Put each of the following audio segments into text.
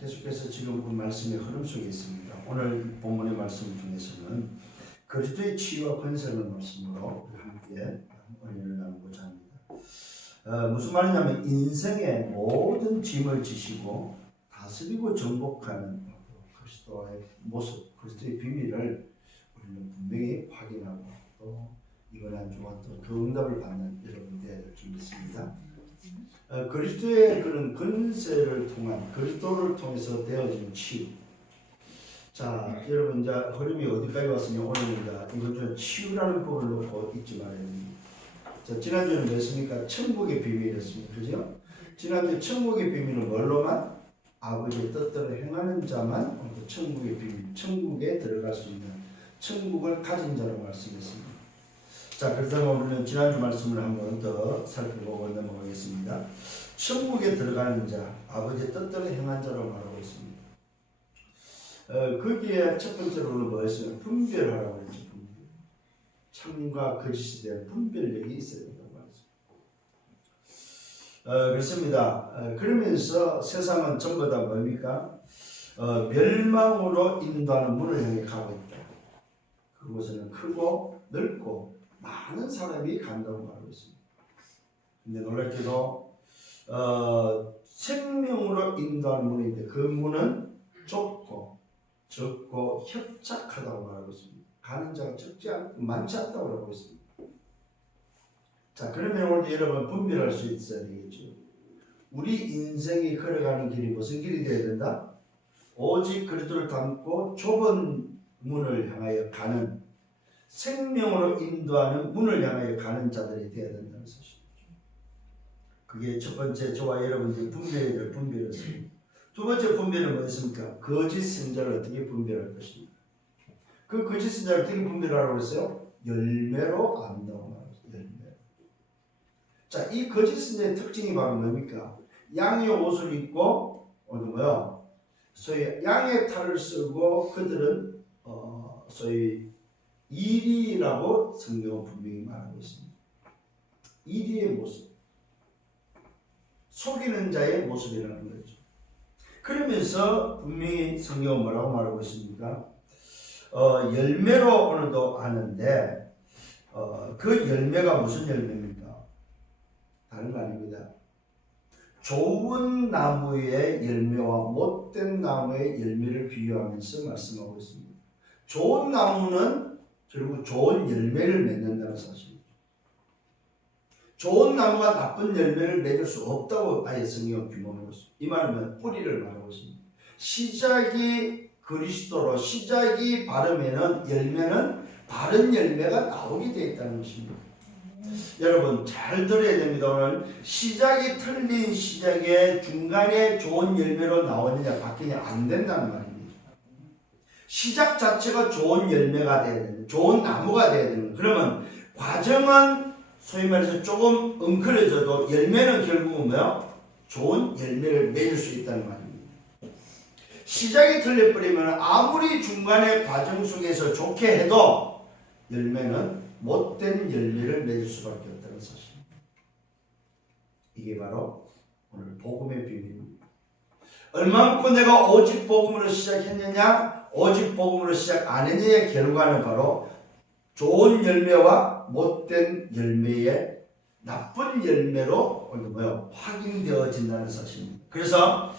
계속해서 지금 본 말씀의 흐름 속에 있습니다. 오늘 본문의 말씀을 통해서는 그리스도의 치유와 권세라는 말씀으로 함께 은혜를 나누고자 합니다. 무슨 말이냐면 인생의 모든 짐을 지시고 다스리고 정복하는 그리스도의 모습, 그리스도의 비밀을 우리는 분명히 확인하고 또 이번 한 주간 또 그 응답을 받는 여러분 되어야 될 줄 믿습니다. 그리스도의 그런 권세를 통한 그리스도를 통해서 되어진 치유. 자, 여러분 이제 흐름이 어디까지 왔으면 오늘 이번 주는 치유라는 법을 놓고 잊지 말아야 됩니다. 자, 지난주는 뭐였습니까? 천국의 비밀이었습니다. 그죠? 지난주 천국의 비밀은 뭘로만? 아버지의 뜻대로 행하는 자만 천국의 비밀, 천국에 들어갈 수 있는 천국을 가진 자로 말씀했습니다. 자, 그렇다면 우리는 지난주 말씀을 한번 더 살펴보고 넘어가겠습니다. 천국에 들어가는 자, 아버지의 뜻대로 행한 자로 말하고 있습니다. 거기에 첫 번째로는 뭐였어요? 분별하라고 했죠. 분별. 참과 거짓에 대한 분별력이 있어야 된다고 말했습니다. 그렇습니다. 그러면서 세상은 전부 다 뭡니까? 멸망으로 인도하는 문을 향해 가고 있다. 그곳에는 크고 넓고 많은 사람이 간다고 말하고 있습니다. 근데 놀랍게도 생명으로 인도하는 문인데 그 문은 좁고 적고 협착하다고 말하고 있습니다. 가는 자가 많지 않다고 말하고 있습니다. 자, 그러면 오늘 여러분 분별할 수 있어야 되겠죠. 우리 인생이 걸어가는 길이 무슨 길이 되어야 된다? 오직 그리스도를 닮고 좁은 문을 향하여 가는 생명으로 인도하는 문을 향하여 가는 자들이 되어야 된다는 사실이죠. 그게 첫 번째 저와 여러분들이 분별해야 될 분별이었습니다. 두 번째 분별은 뭐였습니까? 거짓 선자를 어떻게 분별할 것입니까? 그 거짓 선자를 어떻게 분별하라고 했어요? 열매로 안다고 말했어요. 열매. 자, 이 거짓 선자의 특징이 바로 뭡니까? 양의 옷을 입고 소위 양의 탈을 쓰고 그들은 소위 이리라고 성경은 분명히 말하고 있습니다. 이리의 모습, 속이는 자의 모습이라는 거죠. 그러면서 분명히 성경은 뭐라고 말하고 있습니까? 열매로 오늘도 하는데 그 열매가 무슨 열매입니까? 다른 거 아닙니다. 좋은 나무의 열매와 못된 나무의 열매를 비교하면서 말씀하고 있습니다. 좋은 나무는 결국 좋은 열매를 맺는다는 사실이죠. 좋은 나무가 나쁜 열매를 맺을 수 없다고 아예 성경은 규명하고 있습니다. 이 말은 뿌리를 말하고 있습니다. 시작이 그리스도로 시작이 바르면은 열매는 바른 열매가 나오게 되어 있다는 것입니다. 여러분 잘 들어야 됩니다. 오늘 시작이 틀린 시작에 중간에 좋은 열매로 나오느냐 바뀌냐 안 된다는 말입니다. 시작 자체가 좋은 열매가 돼야 되는, 좋은 나무가 돼야 되는. 그러면 과정은 소위 말해서 조금 엉클어져도 열매는 결국은 뭐야? 좋은 열매를 맺을 수 있다는 말입니다. 시작이 틀려버리면 아무리 중간에 과정 속에서 좋게 해도 열매는 못된 열매를 맺을 수밖에 없다는 사실입니다. 이게 바로 오늘 복음의 비밀입니다. 얼마만큼 내가 오직 복음으로 시작했느냐 오직 복음으로 시작 안 했느냐의 결과는 바로 좋은 열매와 못된 열매의 나쁜 열매로 확인되어진다는 사실입니다. 그래서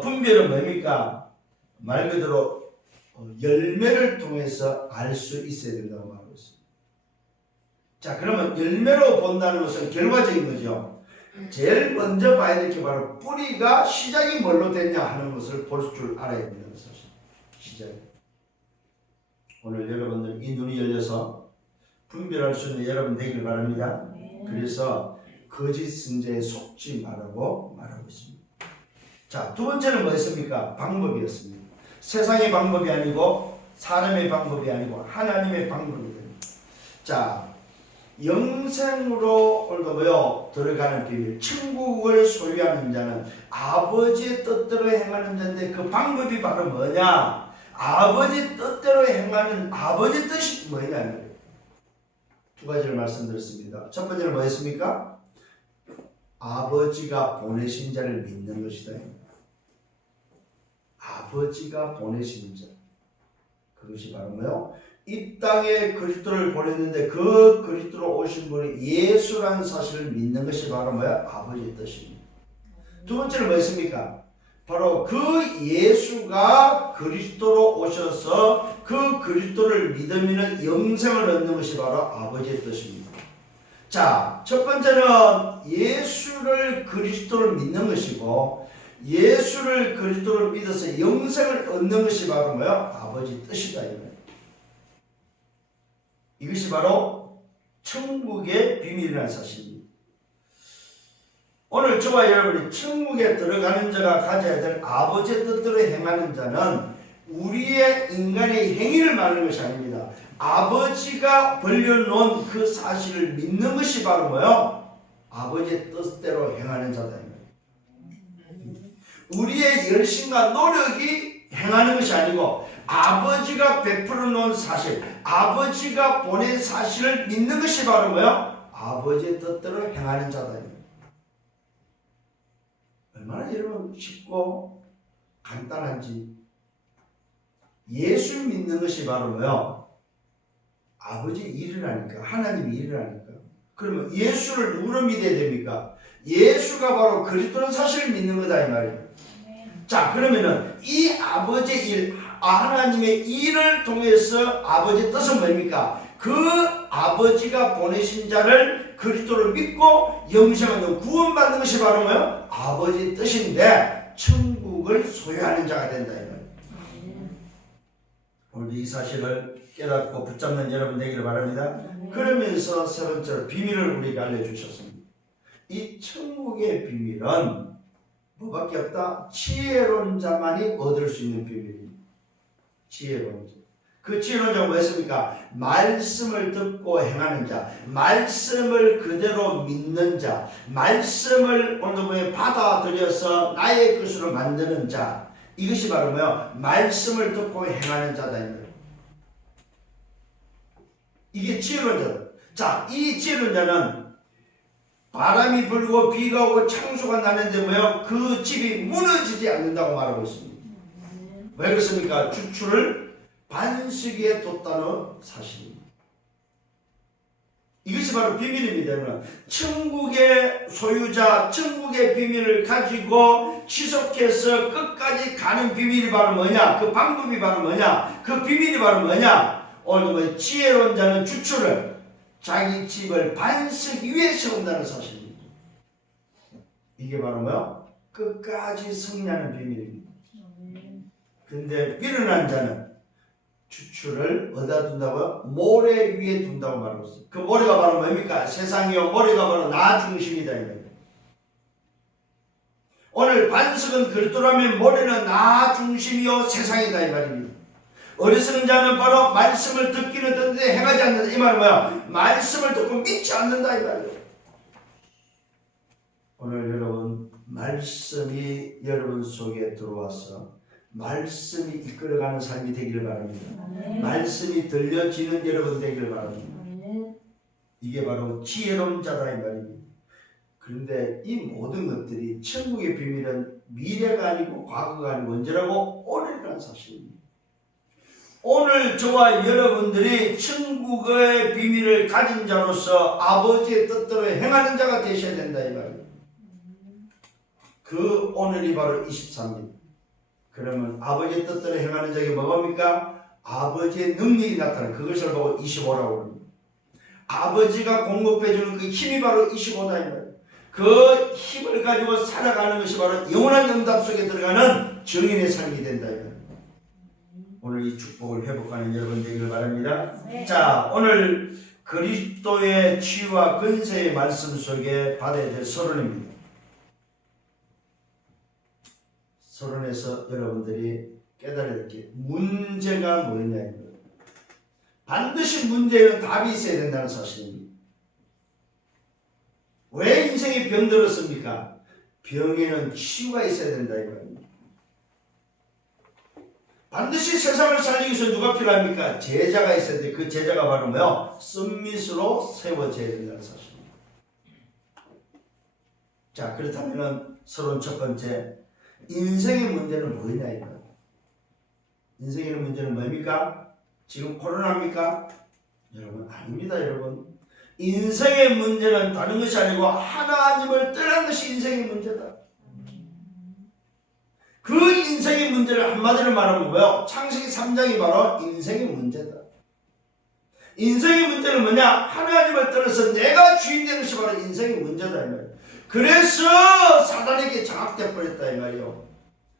분별은 뭡니까? 말 그대로 열매를 통해서 알 수 있어야 된다고 말하고 있습니다. 자, 그러면 열매로 본다는 것은 결과적인 거죠. 제일 먼저 봐야 될 게 바로 뿌리가 시작이 뭘로 됐냐 하는 것을 볼 줄 알아야 된다는 사실. 시작. 오늘 여러분들 이 눈이 열려서 분별할 수 있는 여러분 되길 바랍니다. 그래서 거짓 선자에 속지 말고 있습니다. 자, 두 번째는 뭐였습니까? 방법이었습니다. 세상의 방법이 아니고 사람의 방법이 아니고 하나님의 방법입니다. 자, 영생으로 오늘도 들어가는 비밀, 천국을 소유하는 자는 아버지의 뜻대로 행하는 자인데 그 방법이 바로 뭐냐? 아버지 뜻대로 행하는 아버지 뜻이 뭐냐? 두 가지를 말씀드렸습니다. 첫 번째는 뭐였습니까? 아버지가 보내신 자를 믿는 것이다. 아버지가 보내신 자. 그것이 바로 뭐요? 이 땅에 그리스도를 보냈는데 그 그리스도로 오신 분이 예수라는 사실을 믿는 것이 바로 뭐야? 아버지의 뜻입니다. 두 번째는 뭐였습니까? 바로 그 예수가 그리스도로 오셔서 그 그리스도를 믿으면 영생을 얻는 것이 바로 아버지의 뜻입니다. 자, 첫 번째는 예수를 그리스도를 믿는 것이고 예수를 그리스도를 믿어서 영생을 얻는 것이 바로 뭐야? 아버지 뜻이다. 이것이 바로 천국의 비밀이라는 사실입니다. 오늘 저와 여러분이 천국에 들어가는 자가 가져야 될 아버지의 뜻대로 행하는 자는 우리의 인간의 행위를 말하는 것이 아닙니다. 아버지가 벌려놓은 그 사실을 믿는 것이 바로 뭐요? 아버지의 뜻대로 행하는 자다. 우리의 열심과 노력이 행하는 것이 아니고 아버지가 베풀어 놓은 사실, 아버지가 보낸 사실을 믿는 것이 바로 뭐요? 아버지의 뜻대로 행하는 자다. 얼마나 여러분 쉽고 간단한지. 예수 믿는 것이 바로 뭐요? 아버지 일을 하니까, 하나님이 일을 하니까. 그러면 예수를 누구로 믿어야 됩니까? 예수가 바로 그리스도라는 사실을 믿는 거다 이 말이에요. 자, 그러면은 이 아버지의 일, 하나님의 일을 통해서 아버지의 뜻은 뭡니까? 그 아버지가 보내신 자를 그리스도를 믿고 영생하는 구원받는 것이 바로 뭐예요? 아버지의 뜻인데 천국을 소유하는 자가 된다 이 말이에요. 오늘 이 사실을 깨닫고 붙잡는 여러분 되기를 바랍니다. 그러면서 세 번째로 비밀을 우리에게 알려주셨습니다. 이 천국의 비밀은 뭐밖에 없다? 지혜로운 자만이 얻을 수 있는 비밀입니다. 지혜로운 자. 그 지혜로운 자가 뭐였습니까? 말씀을 듣고 행하는 자, 말씀을 그대로 믿는 자, 말씀을 오늘도 받아들여서 나의 것으로 만드는 자. 이것이 바로 뭐예요? 말씀을 듣고 행하는 자다. 이게 지혜로운 자다. 자, 이 지혜로운 자는 바람이 불고 비가 오고 창수가 나는데 뭐요? 그 집이 무너지지 않는다고 말하고 있습니다. 왜 그렇습니까? 주추를 반석 위에 뒀다는 사실입니다. 이것이 바로 비밀입니다. 천국의 소유자, 천국의 비밀을 가지고 지속해서 끝까지 가는 비밀이 바로 뭐냐? 그 방법이 바로 뭐냐? 그 비밀이 바로 뭐냐? 오늘 지혜로운 자는 주추를 자기 집을 반석 위에 세운다는 사실입니다. 이게 바로 뭐요? 끝까지 승리하는 비밀입니다. 근데 미련한 자는 주추를 어디다 둔다고요? 모래 위에 둔다고 말하고 있어요. 그 모래가 바로 뭡니까? 세상이요. 모래가 바로 나 중심이다. 오늘 반석은 그리스도라면 모래는 나 중심이요 세상이다 이 말입니다. 어리석은 자는 바로 말씀을 듣기는 듣는데 행하지 않는다. 이 말은 뭐야? 말씀을 듣고 믿지 않는다 이 말이에요. 오늘 여러분 말씀이 여러분 속에 들어와서 말씀이 이끌어가는 삶이 되기를 바랍니다. 말씀이 들려지는 여러분 되기를 바랍니다. 이게 바로 지혜로운 자다 이 말입니다. 그런데 이 모든 것들이 천국의 비밀은 미래가 아니고 과거가 아니고 언제라고? 오늘이라는 사실입니다. 오늘 저와 여러분들이 천국의 비밀을 가진 자로서 아버지의 뜻대로 행하는 자가 되셔야 된다 이 말이에요. 그 오늘이 바로 23일. 그러면 아버지의 뜻대로 행하는 자가 뭐입니까? 아버지의 능력이 나타나는 그것을 보고 25라고 합니다. 아버지가 공급해주는 그 힘이 바로 25다 이 말이에요. 그 힘을 가지고 살아가는 것이 바로 영원한 응답 속에 들어가는 증인의 삶이 된다 이 말이에요. 오늘 이 축복을 회복하는 여러분 되기를 바랍니다. 네. 자, 오늘 그리스도의 치유와 근세의 말씀 속에 받아야 될 서론입니다. 서론에서 여러분들이 깨달아야 될 게 문제가 뭐냐입니다. 반드시 문제에는 답이 있어야 된다는 사실입니다. 왜 인생이 병들었습니까? 병에는 치유가 있어야 된다 이 말입니다. 반드시 세상을 살리기 위해서 누가 필요합니까? 제자가 있어야 돼. 그 제자가 바로 뭐요? 썸밋으로 세워져야 된다는 사실입니다. 자, 그렇다면 서론 첫 번째, 인생의 문제는 뭐냐 이거. 인생의 문제는 뭡니까? 지금 코로나입니까? 여러분 아닙니다. 여러분 인생의 문제는 다른 것이 아니고 하나님을 떠난 것이 인생의 문제다. 그 인생의 문제를 한마디로 말하면 뭐예요? 창세기 3장이 바로 인생의 문제다. 인생의 문제는 뭐냐? 하나님을 떠나서 내가 주인 되는 것이 바로 인생의 문제다 이 말이에요. 그래서 사단에게 장악돼 버렸다 이 말이에요.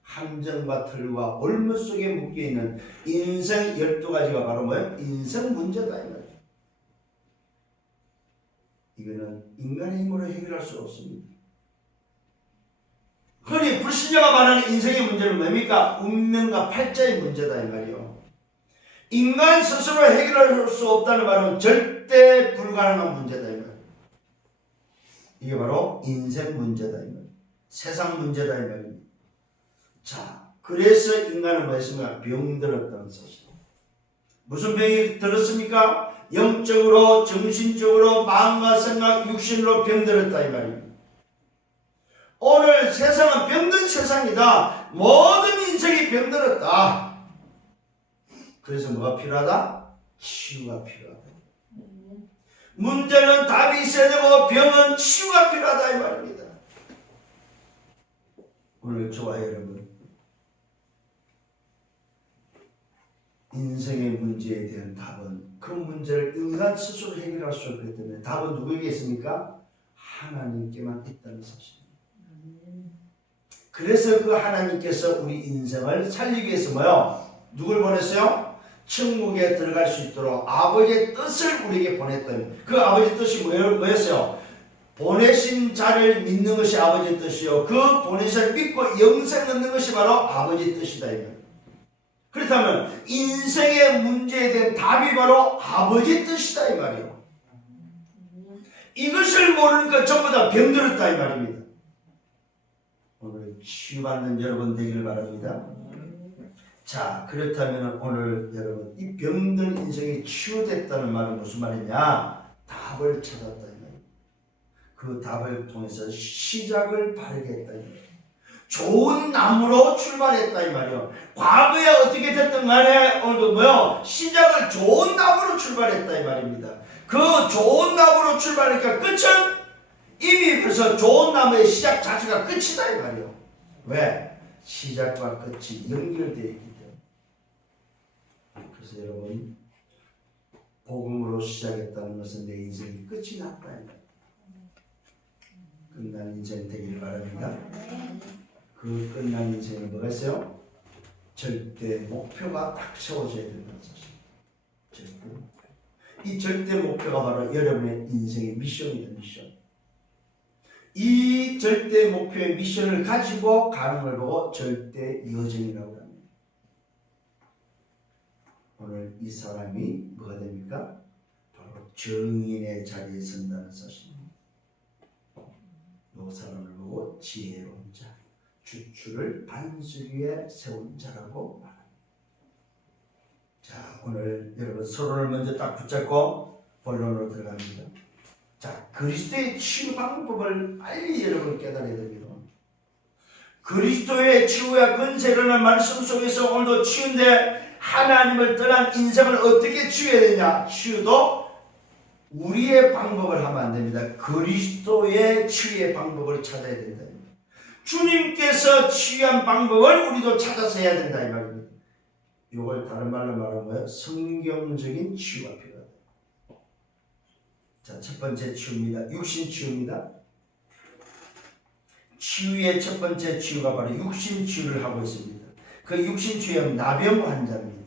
함정과 틀과 올무 속에 묶여있는 인생 12가지가 바로 뭐예요? 인생 문제다 이 말이에요. 이거는 인간의 힘으로 해결할 수 없습니다. 흔히 불신자가 말하는 인생의 문제는 뭡니까? 운명과 팔자의 문제다 이 말이에요. 인간 스스로 해결할 수 없다는 말은 절대 불가능한 문제다 이 말이에요. 이게 바로 인생 문제다 이 말이에요. 세상 문제다 이 말이에요. 자, 그래서 인간은 뭐였습니까? 병들었다는 사실. 무슨 병이 들었습니까? 영적으로, 정신적으로, 마음과 생각, 육신으로 병들었다 이 말입니다. 오늘 세상은 병든 세상이다. 모든 인생이 병들었다. 그래서 뭐가 필요하다? 치유가 필요하다. 문제는 답이 있어야 되고 병은 치유가 필요하다 이 말입니다. 오늘 저와 여러분 인생의 문제에 대한 답은 그 문제를 인간 스스로 해결할 수 없기 때문에 답은 누구에게 있습니까? 하나님께만 있다는 사실입니다. 그래서 그 하나님께서 우리 인생을 살리기 위해서 뭐요? 누굴 보냈어요? 천국에 들어갈 수 있도록 아버지의 뜻을 우리에게 보냈더니 그 아버지의 뜻이 뭐였어요? 보내신 자를 믿는 것이 아버지의 뜻이요. 그 보내신 자를 믿고 영생 얻는 것이 바로 아버지의 뜻이다. 그렇다면 인생의 문제에 대한 답이 바로 아버지의 뜻이다 이 말이에요. 이것을 모르니까 전부 다 병들었다 이 말입니다. 오늘 치유받는 여러분 되기를 바랍니다. 자, 그렇다면 오늘 여러분 이 병든 인생이 치유됐다는 말은 무슨 말이냐? 답을 찾았다 이 말이에요. 그 답을 통해서 시작을 바르게 했다 이 말이에요. 좋은 나무로 출발했다 이 말이에요. 과거에 어떻게 됐든 간에 오늘도 뭐요? 시작을 좋은 나무로 출발했다 이 말입니다. 그 좋은 나무로 출발하니까 끝은 이미 벌써 좋은 나무의 시작 자체가 끝이다 이 말이에요. 왜? 시작과 끝이 연결되어 있기 때문에. 그래서 여러분 복음으로 시작했다는 것은 내 인생이 끝이 났다 이 말이에요. 끝난 인생 되기를 바랍니다. 그 끝난 인생은 뭐가 있어요? 절대 목표가 딱 세워져야 된다는 사실. 절대 목표. 이 절대 목표가 바로 여러분의 인생의 미션이다. 미션. 이 절대 목표의 미션을 가지고 가는 걸 보고 절대 여정이라고 합니다. 오늘 이 사람이 뭐가 됩니까? 바로 정인의 자리에 선다는 사실입니다. 이 사람을 보고 지혜로운 자, 주추를 반석 위에 세운 자라고 말합니다. 자, 오늘 여러분 서론을 먼저 딱 붙잡고 본론으로 들어갑니다. 자, 그리스도의 치유 방법을 빨리 여러분 깨달아야 됩니다. 그리스도의 치유와 권세라는 말씀 속에서 오늘도 치유인데 하나님을 떠난 인생을 어떻게 치유해야 되냐? 치유도 우리의 방법을 하면 안 됩니다. 그리스도의 치유의 방법을 찾아야 된다. 주님께서 치유한 방법을 우리도 찾아서 해야 된다 이 말입니다. 이걸 다른 말로 말하면 뭐예요? 성경적인 치유가 필요하다. 자, 첫 번째 치유입니다. 육신 치유입니다. 치유의 첫 번째 치유가 바로 육신 치유를 하고 있습니다. 그 육신 치유는 나병 환자입니다.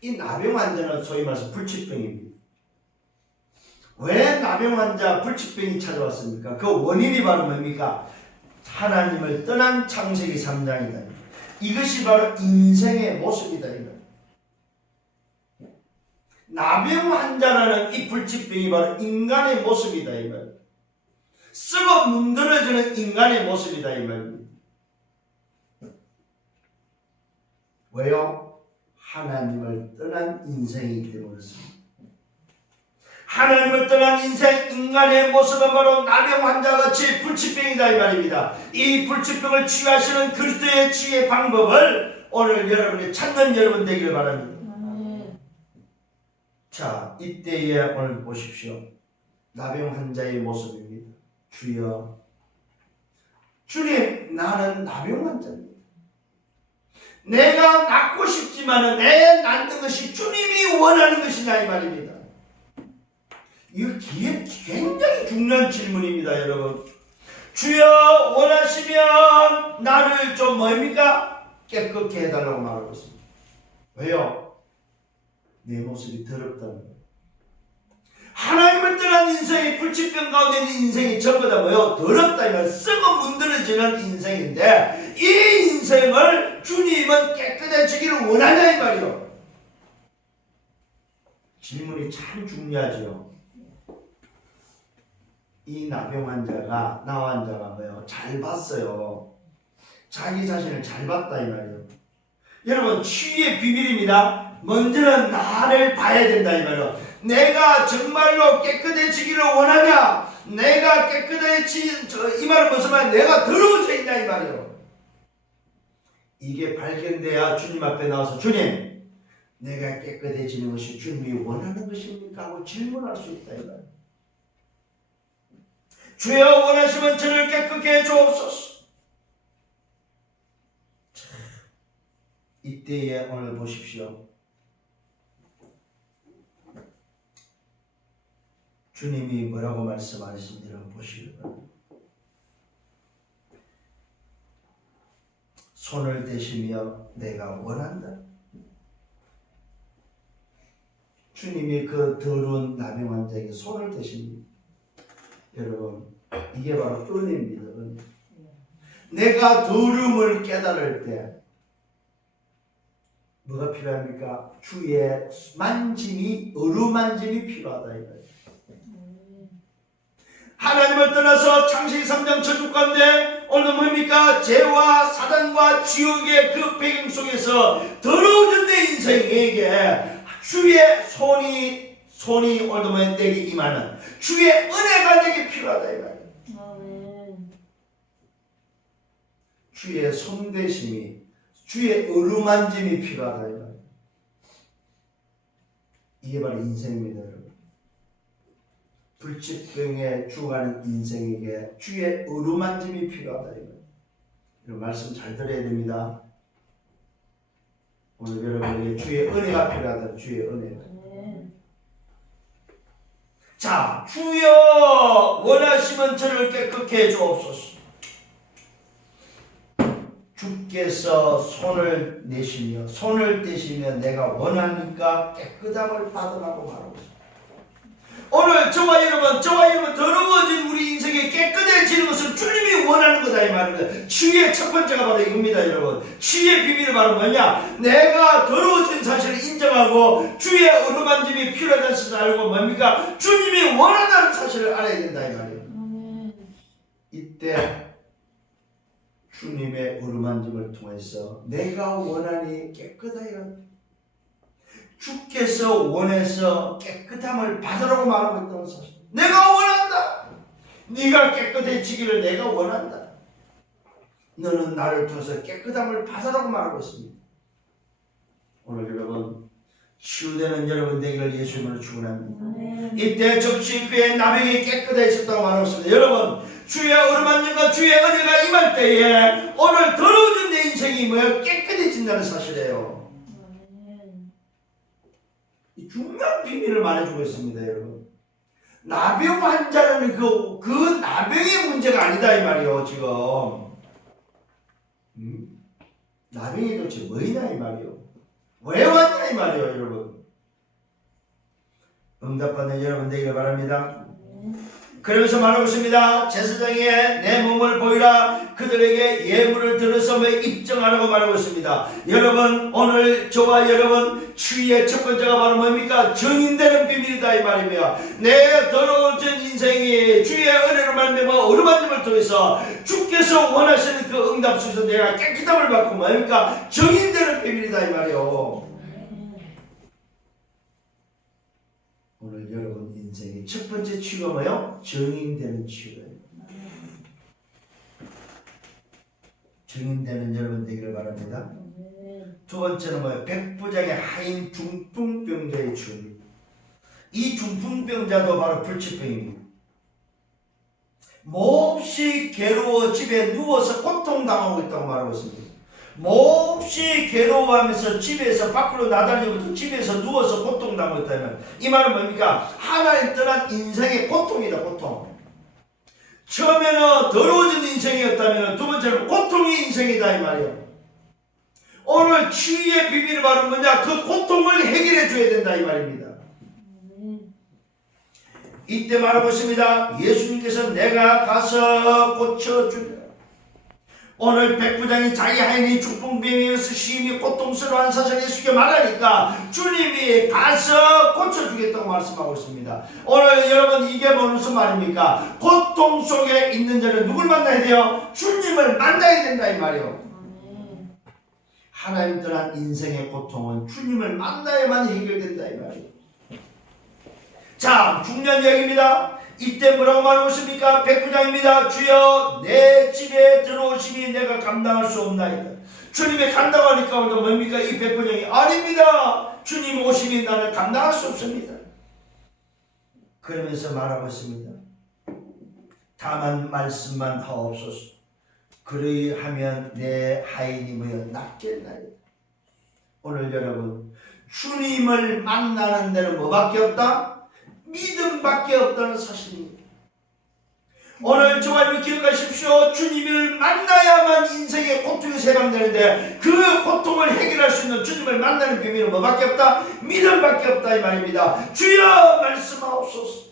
이 나병 환자는 소위 말해서 불치병입니다. 왜 나병 환자 불치병이 찾아왔습니까? 그 원인이 바로 뭡니까? 하나님을 떠난 창세기 3장이다. 이것이 바로 인생의 모습이다. 나병 환자라는 이 불치병이 바로 인간의 모습이다. 이 말. 썩어 문드러지는 인간의 모습이다. 이 말입니다. 왜요? 하나님을 떠난 인생이기 때문이었습니다. 하나님을 떠난 인생, 인간의 모습은 바로 나병 환자같이 불치병이다 이 말입니다. 이 불치병을 치유하시는 그리스도의 치유의 방법을 오늘 여러분이 찾는 여러분 되기를 바랍니다. 아멘. 자, 이때에 오늘 보십시오. 나병 환자의 모습입니다. 주여, 주님, 나는 나병 환자입니다. 내가 낫고 싶지만은 내 낫는 것이 주님이 원하는 것이냐 이 말입니다. 이거 굉장히 중요한 질문입니다, 여러분. 주여, 원하시면 나를 좀 뭡니까? 깨끗게 해달라고 말하고 있습니다. 왜요? 내 모습이 더럽다는 거예요. 하나님을 떠난 인생이, 불치병 가운데 있는 인생이 전부 다 뭐요? 더럽다면 썩어 문드러지는 인생인데, 이 인생을 주님은 깨끗해지기를 원하냐 이 말이요. 질문이 참 중요하죠. 이 나병 환자가, 나 환자가 뭐요? 잘 봤어요. 자기 자신을 잘 봤다 이 말이에요. 여러분, 치유의 비밀입니다. 먼저는 나를 봐야 된다 이 말이에요. 내가 정말로 깨끗해지기를 원하냐? 내가 이 말은 무슨 말이야? 내가 더러워져 있냐 이 말이에요. 이게 발견돼야 주님 앞에 나와서 주님, 내가 깨끗해지는 것이 주님이 원하는 것입니까? 하고 질문할 수 있다 이 말이에요. 주여, 원하시면 저를 깨끗게 해주옵소서. 이때에 오늘 보십시오. 주님이 뭐라고 말씀하시는지를 보시기 바랍니다. 손을 대시며 내가 원한다. 주님이 그 더러운 나병 환자에게 손을 대십니다. 여러분, 이게 바로 은혜입니다. 은혜. 내가 더러움을 깨달을 때 뭐가 필요합니까? 주의 만짐이, 어루만짐이 필요하다 이거예요. 하나님을 떠나서 창세기 3장 저주 가운데 오늘 뭡니까? 죄와 사단과 지옥의 그 배경 속에서 더러워진 내 인생에게 주의 손이 오늘 내게 임하는 주의 은혜가 내게 필요하다 이 말이에요. 주의 손대심이, 주의 어루만짐이 필요하다 이 말이에요. 이게 바로 인생입니다, 여러분. 불치병에 죽어가는 인생에게 주의 어루만짐이 필요하다 이 말이에요. 이런 말씀 잘 들어야 됩니다. 오늘 여러분에게 주의 은혜가 필요하다. 주의 은혜가. 자, 주여, 원하시면 저를 깨끗게 해주옵소서. 주께서 손을 대시며 내가 원하니까 깨끗함을 받으라고 말하고 있습니다. 오늘 저와 여러분 더러워진 우리 인생이 깨끗해지는 것은 주님이 원하는 거다 이 말입니다. 치유의 첫 번째가 바로 이겁니다, 여러분. 치유의 비밀이 바로 뭐냐? 내가 더러워진 사실을 인정하고 주의 어루만짐이 필요하다는 사실을 알고 뭡니까? 주님이 원한다는 사실을 알아야 된다 이 말이에요. 이때 주님의 어루만짐을 통해서 내가 원하니 깨끗하여, 주께서 원해서 깨끗함을 받으라고 말하고 있다는 사실. 내가 원한다. 네가 깨끗해지기를 내가 원한다. 너는 나를 통해서 깨끗함을 받으라고 말하고 있습니다. 오늘 여러분, 치유되는 여러분 되기를 예수님으로 축원합니다. 이때 접시 그의 나병이 깨끗해졌다고 말하고 있습니다. 여러분, 주의 어루만짐과 주의 은혜가 임할 때에 오늘 더러워진 내 인생이 뭐예요? 깨끗해진다는 사실이에요. 이 중요한 비밀을 말해주고 있습니다, 여러분. 나병 환자는 그 나병의 문제가 아니다 이 말이요. 지금 나병이 도대체 뭐이냐 이 말이요. 왜 왔냐 이 말이요, 여러분. 응답받는 여러분 되기를 바랍니다. 그러면서 말하고 있습니다. 제사장에 내 몸을 보이라. 그들에게 예물을 들어서 입증하라고 말하고 있습니다. 여러분, 오늘 저와 여러분 치유의 첫 번째가 바로 뭡니까? 증인되는 비밀이다 이 말이며, 내 더러워진 인생이 주의 은혜로 말미암아 어루만짐을 통해서 주께서 원하시는 그 응답 속에서 내가 깨끗함을 받고 뭡니까? 증인되는 비밀이다 이 말이요. 오늘 여러분 인생의 첫 번째 치유가 뭐예요? 증인되는 치유예요. 증인되는 여러분 되기를 바랍니다. 두 번째는 뭐예요? 백부장의 하인 중풍병자의 치유입니다. 이 중풍병자도 바로 불치병입니다. 몹시 괴로워 집에 누워서 고통당하고 있다고 말하고 있습니다. 몹시 괴로워하면서 집에서 밖으로 나다니면서 집에서 누워서 고통당하고 있다면 이 말은 뭡니까? 하나님 떠난 인생의 고통이다. 고통. 처음에는 더러워진 인생이었다면 두 번째는 고통의 인생이다 이 말이에요. 오늘 치유의 비밀이 바로 뭐냐? 그 고통을 해결해 줘야 된다 이 말입니다. 이때 말하고 있습니다. 예수님께서 내가 가서 고쳐주리라. 오늘 백부장이 자기 하인이 중풍병이어서 심히 고통스러운 사실 예수께 말하니까 주님이 가서 고쳐주겠다고 말씀하고 있습니다. 오늘 여러분 이게 무슨 말입니까? 고통 속에 있는 자는 누굴 만나야 돼요? 주님을 만나야 된다 이 말이에요. 하나님 떠난 인생의 고통은 주님을 만나야만 해결된다 이 말이에요. 자, 중요한 이야기입니다. 이때 뭐라고 말하고 있습니까? 백부장입니다. 주여 내 집에 들어오시니 내가 감당할 수 없나이다. 주님이 감당하니까 오늘 뭡니까? 이 백부장이 아닙니다. 주님 오시니 나는 감당할 수 없습니다. 그러면서 말하고 있습니다. 다만 말씀만 하옵소서. 그리하면 내 하인이 뭐여 낫겠나이다. 오늘 여러분 주님을 만나는 데는 뭐밖에 없다? 믿음밖에 없다는 사실입니다. 오늘 저와 여러분 기억하십시오. 주님을 만나야만 인생의 고통에서 해방되는데 그 고통을 해결할 수 있는 주님을 만나는 비밀은 뭐밖에 없다? 믿음밖에 없다 이 말입니다. 주여 말씀하옵소서.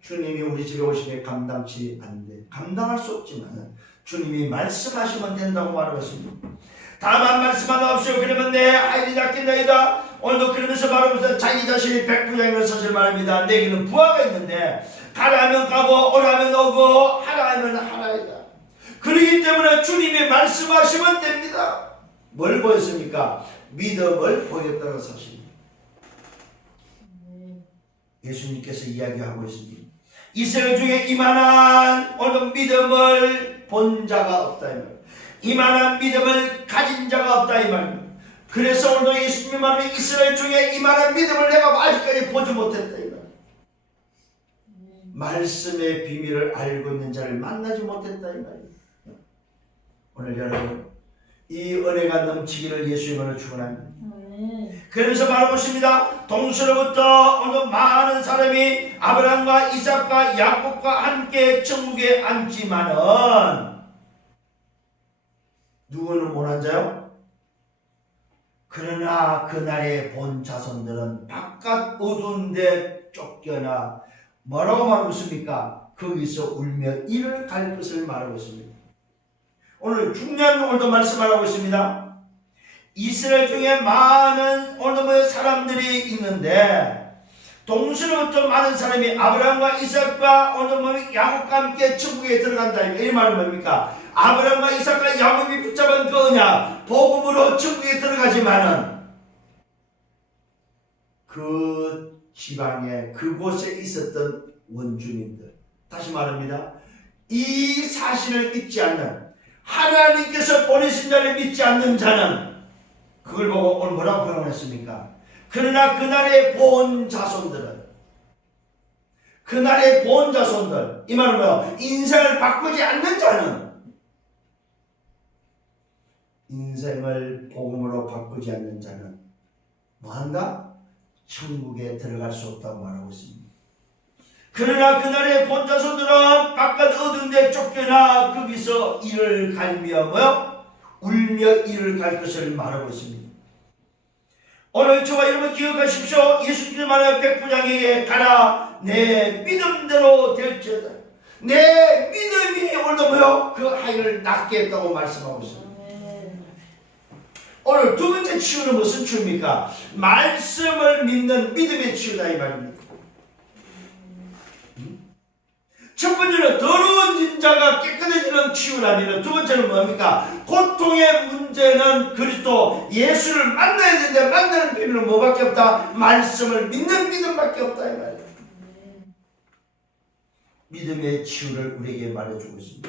주님이 우리 집에 오시면 감당치 않는데 감당할 수 없지만 주님이 말씀하시면 된다고 말하고 있습니다. 다만 말씀하옵시오. 그러면 내 아이들이 낫겠나이다. 오늘도 그러면서 말하면서 자기 자신이 백부장이라는 사실 말합니다. 내게는 부하가 있는데 가라 하면 가고 오라 하면 오고 하라 하면 하라이다. 그렇기 때문에 주님이 말씀하시면 됩니다. 뭘 보였습니까? 믿음을 보였다는 사실입니다. 예수님께서 이야기하고 있습니다. 이스라엘 중에 이만한 오늘 믿음을 본 자가 없다 이 말. 이만한 믿음을 가진 자가 없다 이 말입니다. 그래서 오늘도 예수님이 말하는 이스라엘 중에 이만한 믿음을 내가 아직까지 보지 못했다 이 말. 말씀의 비밀을 알고 있는 자를 만나지 못했다 이 말입니다. 오늘 여러분 이 은혜가 넘치기를 예수님으로 축원합니다. 그러면서 말하고 있습니다. 동서로부터 오늘 많은 사람이 아브라함과 이삭과 야곱과 함께 천국에 앉지만은 누구는 못 앉아요? 그러나 그날에 본 자손들은 바깥 어두운 데 쫓겨나 뭐라고 말하고 있습니까? 거기서 울며 이를 갈 것을 말하고 있습니다. 오늘 중요한 오늘도 말씀하고 있습니다. 이스라엘 중에 많은 오늘의 사람들이 있는데 동서로부터 많은 사람이 아브라함과 이삭과 오늘 야곱과 함께 천국에 들어간다. 이 말은 뭡니까? 아브라함과 이삭과 야곱이 붙잡은 그 언약 복음으로 천국에 들어가지만은 그 지방에 그곳에 있었던 원주민들, 다시 말합니다. 이 사실을 믿지 않는 하나님께서 보내신 자를 믿지 않는 자는 그걸 보고 오늘 뭐라고 표현했습니까? 그러나 그날의 본 자손들은 그날의 본 자손들 이 말은 뭐야? 인생을 바꾸지 않는 자는 인생을 복음으로 바꾸지 않는 자는 뭐한다? 천국에 들어갈 수 없다고 말하고 있습니다. 그러나 그날의 본 자손들은 바깥 어두운 데 쫓겨나 거기서 이를 갈며 뭐요? 울며 이를 갈 것을 말하고 있습니다. 오늘 저와 여러분 기억하십시오. 예수님께서 말하는 백부장에게 가라. 내 믿음대로 될지어다. 내 믿음이 오늘도 뭐요? 그 아이를 낫게 했다고 말씀하고 있습니다. 오늘 두 번째 치유는 무슨 치유입니까? 말씀을 믿는 믿음의 치유다 이 말입니다. 첫 번째는 더러운 자가 깨끗해지는 치유라면 두 번째는 뭡니까? 고통의 문제는 그리스도 예수를 만나야 되는데 만나는 비밀은 뭐밖에 없다? 말씀을 믿는 믿음밖에 없다 이 말이에요. 믿음의 치유를 우리에게 말해주고 있습니다.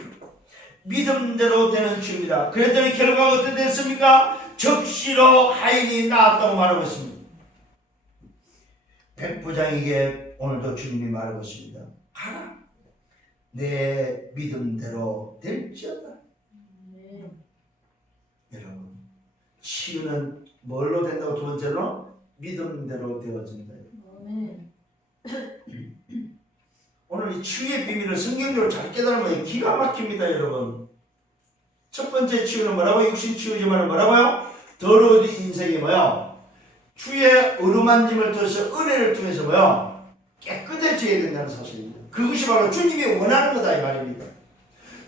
믿음대로 되는 치유입니다. 그랬더니 결과가 어떻게 됐습니까? 적시로 하인이 나았다고 말하고 있습니다. 백부장에게 오늘도 주님이 말하고 있습니다. 가라, 내 믿음대로 될지어다. 여러분, 치유는 뭘로 된다고? 두 번째로 믿음대로 되어진다. 오늘 이 치유의 비밀을 성경적으로 잘 깨달으면 기가 막힙니다. 여러분, 첫 번째 치유는 뭐라고? 육신 치유지만 뭐라고요? 더러운 인생이 뭐요? 주의 어루만짐을 통해서, 은혜를 통해서 뭐요? 깨끗해져야 된다는 사실입니다. 그것이 바로 주님이 원하는 거다 이 말입니다.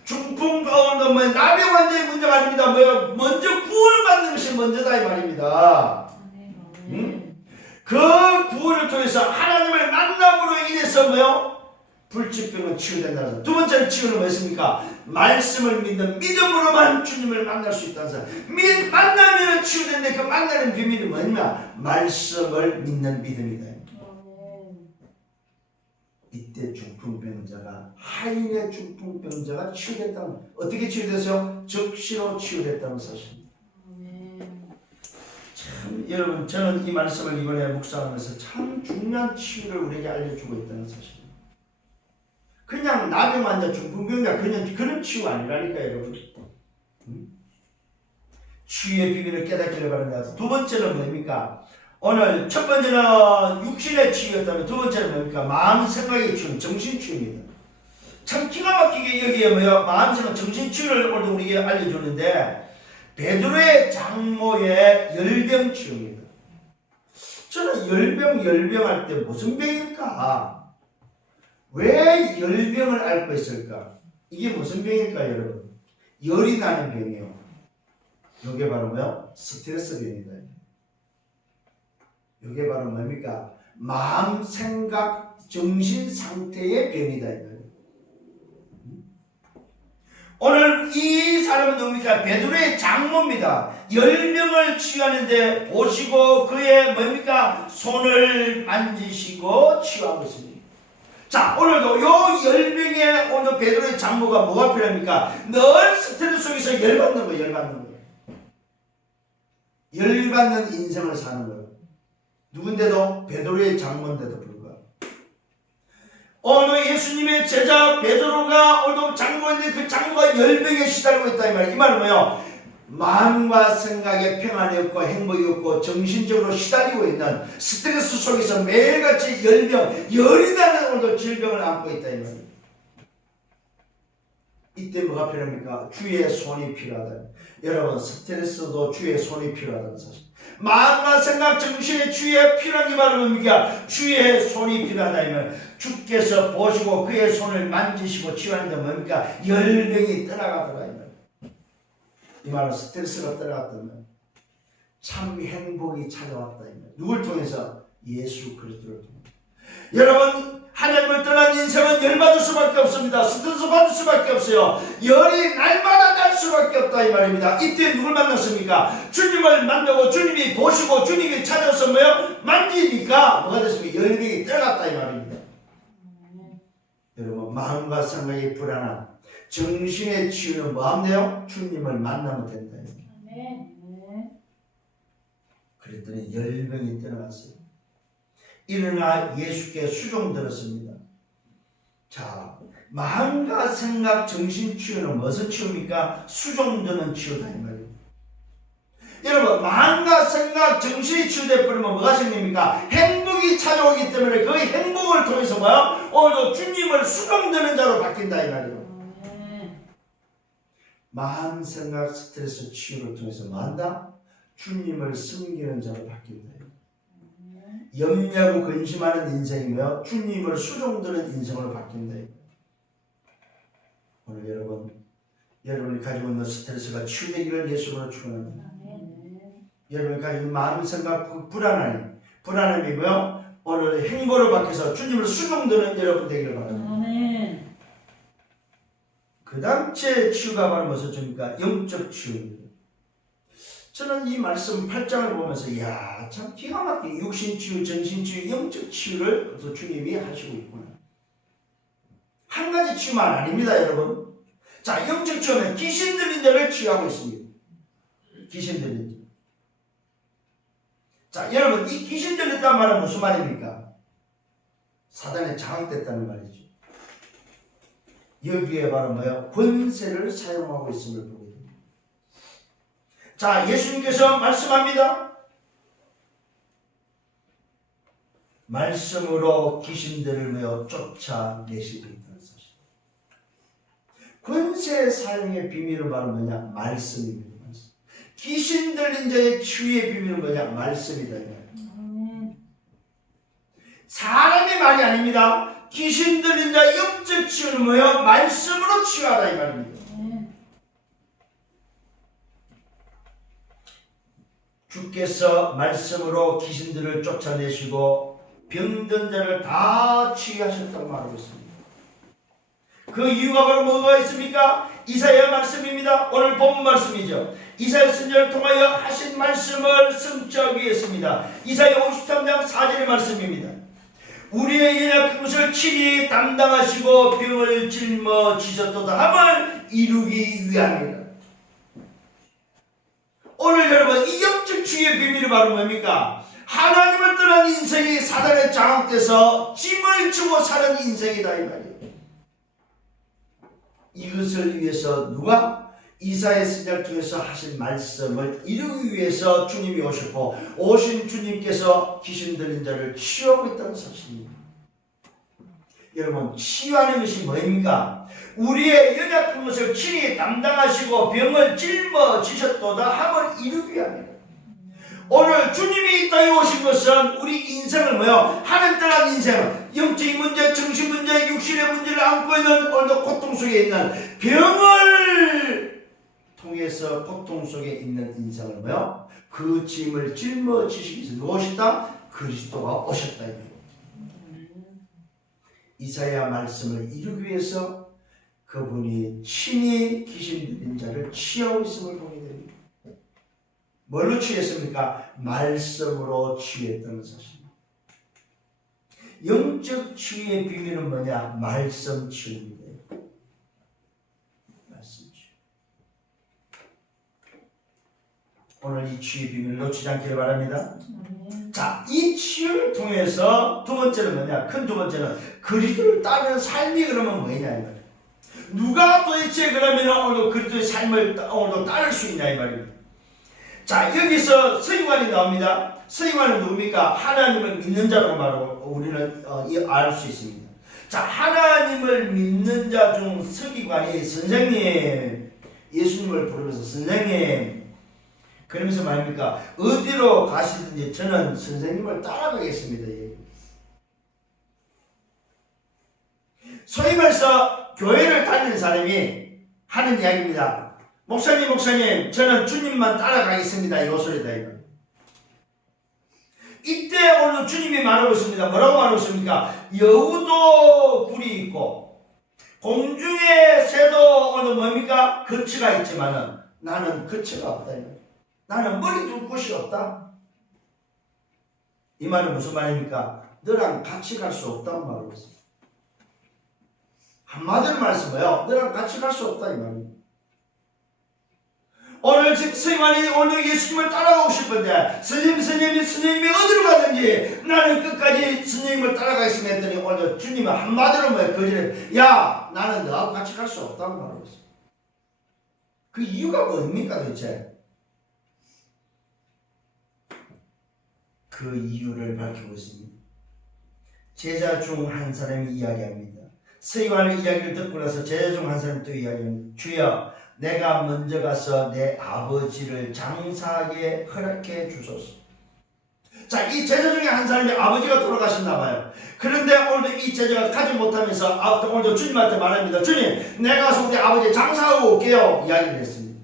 중풍 가운데 뭐 나병 환자의 문제가 아닙니다. 뭐요? 먼저 구원받는 것이 먼저다 이 말입니다. 그 구원을 통해서 하나님을 만남으로 인해서 뭐요? 불치병은 치유된다는 사실. 두 번째는 치유는 뭐였습니까? 말씀을 믿는 믿음으로만 주님을 만날 수 있다는 사실. 만나면 치유되는데 그 만나는 비밀이 뭐냐? 말씀을 믿는 믿음이다. 이때 중풍병자가, 하인의 중풍병자가 치유됐다는, 어떻게 치유됐어요? 적시로 치유됐다는 사실입니다. 참 여러분, 저는 이 말씀을 이번에 묵상하면서 참 중요한 치유를 우리에게 알려주고 있다는 사실입니다. 그냥 나병 환자, 중풍병자 그냥 그런 치유가 아니라니까 여러분. 치유의 비밀을 깨닫기를 바랍니다. 두 번째는 뭡니까? 오늘 첫 번째는 육신의 치유였다면 두 번째는 뭡니까? 마음 생각의 치유, 정신 치유입니다. 참 기가 막히게 여기에 뭐야? 마음 생각, 정신 치유를 오늘 우리에게 알려주는데 베드로의 장모의 열병 치유입니다. 저는 열병 할 때 무슨 병일까? 왜 열병을 앓고 있을까? 이게 무슨 병일까 여러분? 열이 나는 병이에요. 이게 바로 뭐요? 스트레스 병이다. 이게 바로 뭡니까? 마음, 생각, 정신 상태의 병이다. 오늘 이 사람은 누굽니까? 베드로의 장모입니다. 열병을 치유하는데 보시고 그의 뭡니까? 손을 만지시고 치유하고 있습니다. 자, 오늘도 요 열병에 오늘 베드로의 장모가 뭐가 필요합니까? 늘 스트레스 속에서 열받는 거예요. 열받는 인생을 사는 거예요. 누군데도 베드로의 장모인데도 불구하고 오늘 예수님의 제자 베드로가 오늘 장모인데 그 장모가 열병에 시달리고 있다 이 말이에요. 이 말은 뭐예요? 마음과 생각에 평안이 없고 행복이 없고 정신적으로 시달리고 있는 스트레스 속에서 매일같이 열이 나는 오늘도 질병을 안고 있다 이 말이에요. 이때 뭐가 필요합니까? 주의 손이 필요하다. 여러분, 스트레스도 주의 손이 필요하다는 사실. 마음과 생각, 정신의 주의 필요한 게 바로 뭡니까? 주의 손이 필요하다 이면 주께서 보시고 그의 손을 만지시고 치유하는데 뭡니까? 열병이 떠나가더라 이 말. 이 말은 스트레스가 떠나갔다면 참 행복이 찾아왔다 이 말. 누굴 통해서? 예수 그리스도를 통해서. 여러분, 하나님을 떠난 인생은 열받을 수밖에 없습니다. 스트레스 받을 수밖에 없어요. 열이 날마다 날 수밖에 없다 이 말입니다. 이때 누굴 만났습니까? 주님을 만나고 주님이 보시고 주님이 찾아서 뭐요? 만지니까 뭐가 됐습니까? 열병이 떠나갔다 이 말입니다. 여러분, 마음과 생각이 불안한 정신의 치유는 뭐하면 주님을 만나면 된다. 그랬더니 열병이 떠나갔어요. 일어나 예수께 수종 들었습니다. 자, 마음과 생각, 정신 치유는 무슨 치유입니까? 수종 드는 치유다 이 말이에요. 여러분, 마음과 생각, 정신이 치유되어버리면 뭐가 생깁니까? 행복이 찾아오기 때문에 그 행복을 통해서 뭐야? 오늘도 주님을 수종 드는 자로 바뀐다 이 말이에요. 마음, 생각, 스트레스 치유를 통해서 뭐한다? 주님을 섬기는 자로 바뀐다. 염려하고 근심하는 인생이며 주님을 수종드는 인생으로 바뀐다. 오늘 여러분이 가지고 있는 스트레스가 치유되기를 예수로 축원합니다. 여러분이 가지고 있는 마음, 생각, 불안함이고요. 오늘 행보를 바뀌어서 주님을 수종드는 여러분 되기를 바랍니다. 그 다음 제 치유가 바로 무슨 치유입니까? 영적 치유입니다. 저는 이 말씀 8장을 보면서 이야 참 기가 막히게 육신 치유, 정신 치유, 영적 치유를 또 주님이 하시고 있구나. 한 가지 치유만 아닙니다 여러분. 자, 영적 치유는 귀신 들린 자를 치유하고 있습니다. 귀신 들린 자. 자, 여러분, 이 귀신 들렸다는 말은 무슨 말입니까? 사단에 장악됐다는 말이죠. 여기에 바로 뭐예요? 권세를 사용하고 있음을 보게 됩니다. 자, 예수님께서 말씀합니다. 말씀으로 귀신들을 뭐요? 쫓아내시고 있다는 사실. 권세 사용의 비밀은 바로 뭐냐? 말씀입니다. 말씀. 귀신 들린 자의 치유의 비밀은 뭐냐? 말씀이다. 사람의 말이 아닙니다. 귀신 들린 자 영적 치유는 뭐예요? 말씀으로 치유하다 이 말입니다. 주께서 말씀으로 귀신들을 쫓아내시고 병든 자를 다 치유하셨다고 말하고 있습니다. 그 이유가 바로 뭐가 있습니까? 이사야 말씀입니다. 오늘 본 말씀이죠. 이사야 선지자를 통하여 하신 말씀을 성취하기 위해서입니다. 이사야 53장 4절의 말씀입니다. 우리의 연약한 것을 친히 담당하시고 병을 짊어지셨도다 함을 이루기 위함이다. 오늘 여러분 이 영적 치유의 비밀이 바로 뭡니까? 하나님을 떠난 인생이 사단에 장악돼서 짐을 지고 사는 인생이다 이 말이에요. 이것을 위해서 누가? 이사야 선지자를 통해서 하신 말씀을 이루기 위해서 주님이 오셨고 오신 주님께서 귀신 들린 자를 치유하고 있다는 사실입니다. 여러분 치유하는 것이 뭐입니까? 우리의 연약한 것을 친히 담당하시고 병을 짊어지셨도다 함을 이루기 위함이다. 오늘 주님이 이 땅에 오신 것은 우리 인생을 뭐요? 하늘 떠난 인생, 영적인 문제, 정신 문제, 육신의 문제를 안고 있는 오늘도 고통 속에 있는 병을 통해서 고통 속에 있는 인생을 뭐요? 그 짐을 짊어지시기 위해서 누가 오셨다? 그리스도가 오셨다. 이사야 말씀을 이루기 위해서 그분이 친히 귀신 들린 자를 치유하고 있음을 보게 됩니다. 뭘로 치유했습니까? 말씀으로 치유했다는 사실입니다. 영적 치유의 비밀은 뭐냐? 말씀 치유입니다. 말씀 치유. 오늘 이 치유의 비밀을 놓치지 않기를 바랍니다. 자, 이 치유를 통해서 두 번째는 뭐냐? 큰 두 번째는 그리스도를 따르는 삶이 그러면 뭐냐? 이 말이에요. 누가 도대체 그러면 오늘 그리스도의 삶을 오늘도 따를 수 있냐? 이 말입니다. 자, 여기서 서기관이 나옵니다. 서기관은 누굽니까? 하나님을 믿는 자라고 말하고 우리는 알 수 있습니다. 자, 하나님을 믿는 자 중 서기관이 선생님, 예수님을 부르면서 선생님, 그러면서 말입니까? 어디로 가시든지 저는 선생님을 따라가겠습니다. 소위 말해서 교회를 다니는 사람이 하는 이야기입니다. 목사님, 저는 주님만 따라가겠습니다. 이 소리다. 이때 오늘 주님이 말하고 있습니다. 뭐라고 말하고 있습니까? 여우도 굴이 있고 공중의 새도 오늘 뭡니까? 거처가 있지만은 나는 거처가 없다. 나는 머리 둘 곳이 없다. 이 말은 무슨 말입니까? 너랑 같이 갈 수 없다는 말이고 있습니다. 한마디로 말씀해요. 너랑 같이 갈 수 없다 이 말입니다. 오늘 서기관이 오늘 예수님을 따라가고 싶은데 스님이 어디로 가든지 나는 끝까지 스님을 따라가겠습니다 했더니 오늘 주님은 한마디로 뭐예요? 거절해. 야, 나는 너하고 같이 갈 수 없다고 말하고 있어요. 그 이유가 뭡니까 도대체? 그 이유를 밝히고 있습니다. 제자 중 한 사람이 이야기합니다. 서기관의 이야기를 듣고 나서 제자 중 한 사람이 또 이야기합니다. 주여, 내가 먼저 가서 내 아버지를 장사하게 허락해 주소서. 자, 이 제자 중에 한 사람이 아버지가 돌아가셨나 봐요. 그런데 오늘도 이 제자가 가지 못하면서 오늘도 주님한테 말합니다. 주님, 내가 가서 우리 아버지 장사하고 올게요. 이야기를 했습니다.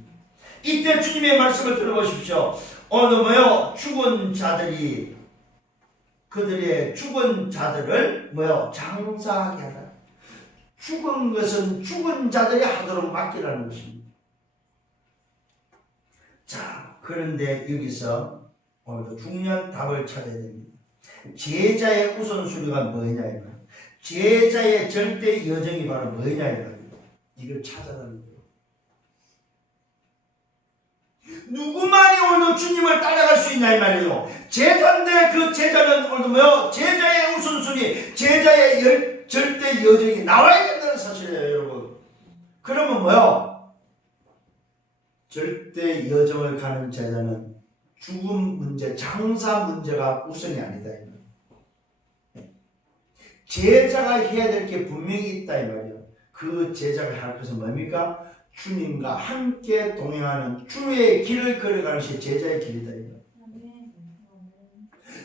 이때 주님의 말씀을 들어보십시오. 오늘 뭐요? 죽은 자들이 그들의 죽은 자들을 뭐요? 장사하게 하라. 죽은 것은 죽은 자들이 하도록 맡기라는 것입니다. 자, 그런데 여기서 오늘도 중요한 답을 찾아야 됩니다. 제자의 우선순위가 뭐냐 이거예요. 제자의 절대 여정이 바로 뭐냐 이거예요. 이걸 찾아가는 거예요. 누구만이 오늘도 주님을 따라갈 수 있냐 이 말이에요. 제자인데 그 제자는 오늘도 뭐요? 제자의 우선순위, 제자의 절대 여정이 나와야 된다는 사실이에요, 여러분. 그러면 뭐요? 절대 여정을 가는 제자는 죽음 문제, 장사 문제가 우선이 아니다 이 말이에요. 제자가 해야 될 게 분명히 있다 이 말이에요. 그 제자가 할 것은 뭡니까? 주님과 함께 동행하는 주의 길을 걸어가는 것이 제자의 길이다.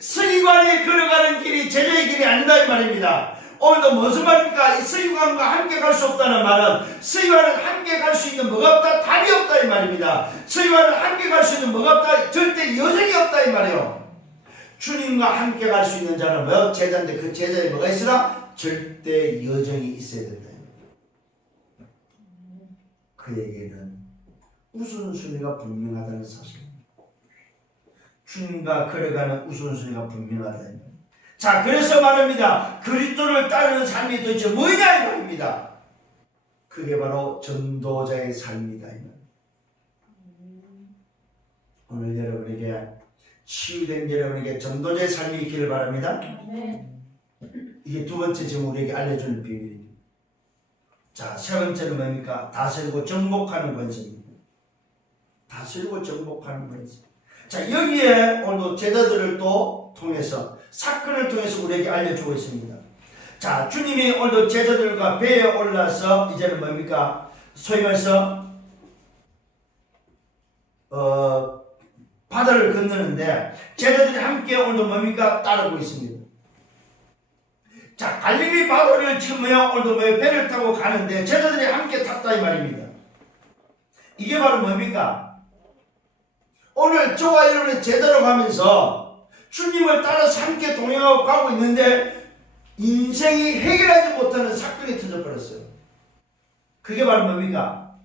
서기관이 걸어가는 길이 제자의 길이 아니다 이 말입니다. 오늘도 무슨 말입니까? 이 서기관과 함께 갈 수 없다는 말은 서기관은 함께 갈 수 있는 뭐가 없다? 답이 없다 이 말입니다. 서기관은 함께 갈 수 있는 뭐가 없다? 절대 여정이 없다 이 말이에요. 주님과 함께 갈 수 있는 자는 뭐요? 제자인데 그 제자에 뭐가 있으라? 절대 여정이 있어야 된다. 그에게는 우선순위가 분명하다는 사실입니다. 주님과 걸어가는 우선순위가 분명하다. 자, 그래서 말합니다. 그리스도를 따르는 삶이 도대체 뭐냐 이 말입니다. 그게 바로 전도자의 삶이다. 오늘 여러분에게 치유된 여러분에게 전도자의 삶이 있기를 바랍니다. 이게 두 번째 지금 우리에게 알려주는 비밀입니다. 자, 세 번째는 뭡니까? 다스리고 정복하는 권세입니다. 다스리고 정복하는 권세. 자, 여기에 오늘도 제자들을 또 통해서 사건을 통해서 우리에게 알려주고 있습니다. 자, 주님이 오늘도 제자들과 배에 올라서 이제는 뭡니까? 소위 말해서 바다를 건너는데 제자들이 함께 오늘도 뭡니까? 따르고 있습니다. 자, 갈릴리 바다를 지금 오늘도 배를 타고 가는데 제자들이 함께 탔다 이 말입니다. 이게 바로 뭡니까? 오늘 저와 여러분의 제자로 가면서 주님을 따라서 함께 동행하고 가고 있는데 인생이 해결하지 못하는 사건이 터져버렸어요. 그게 바로 뭡니까?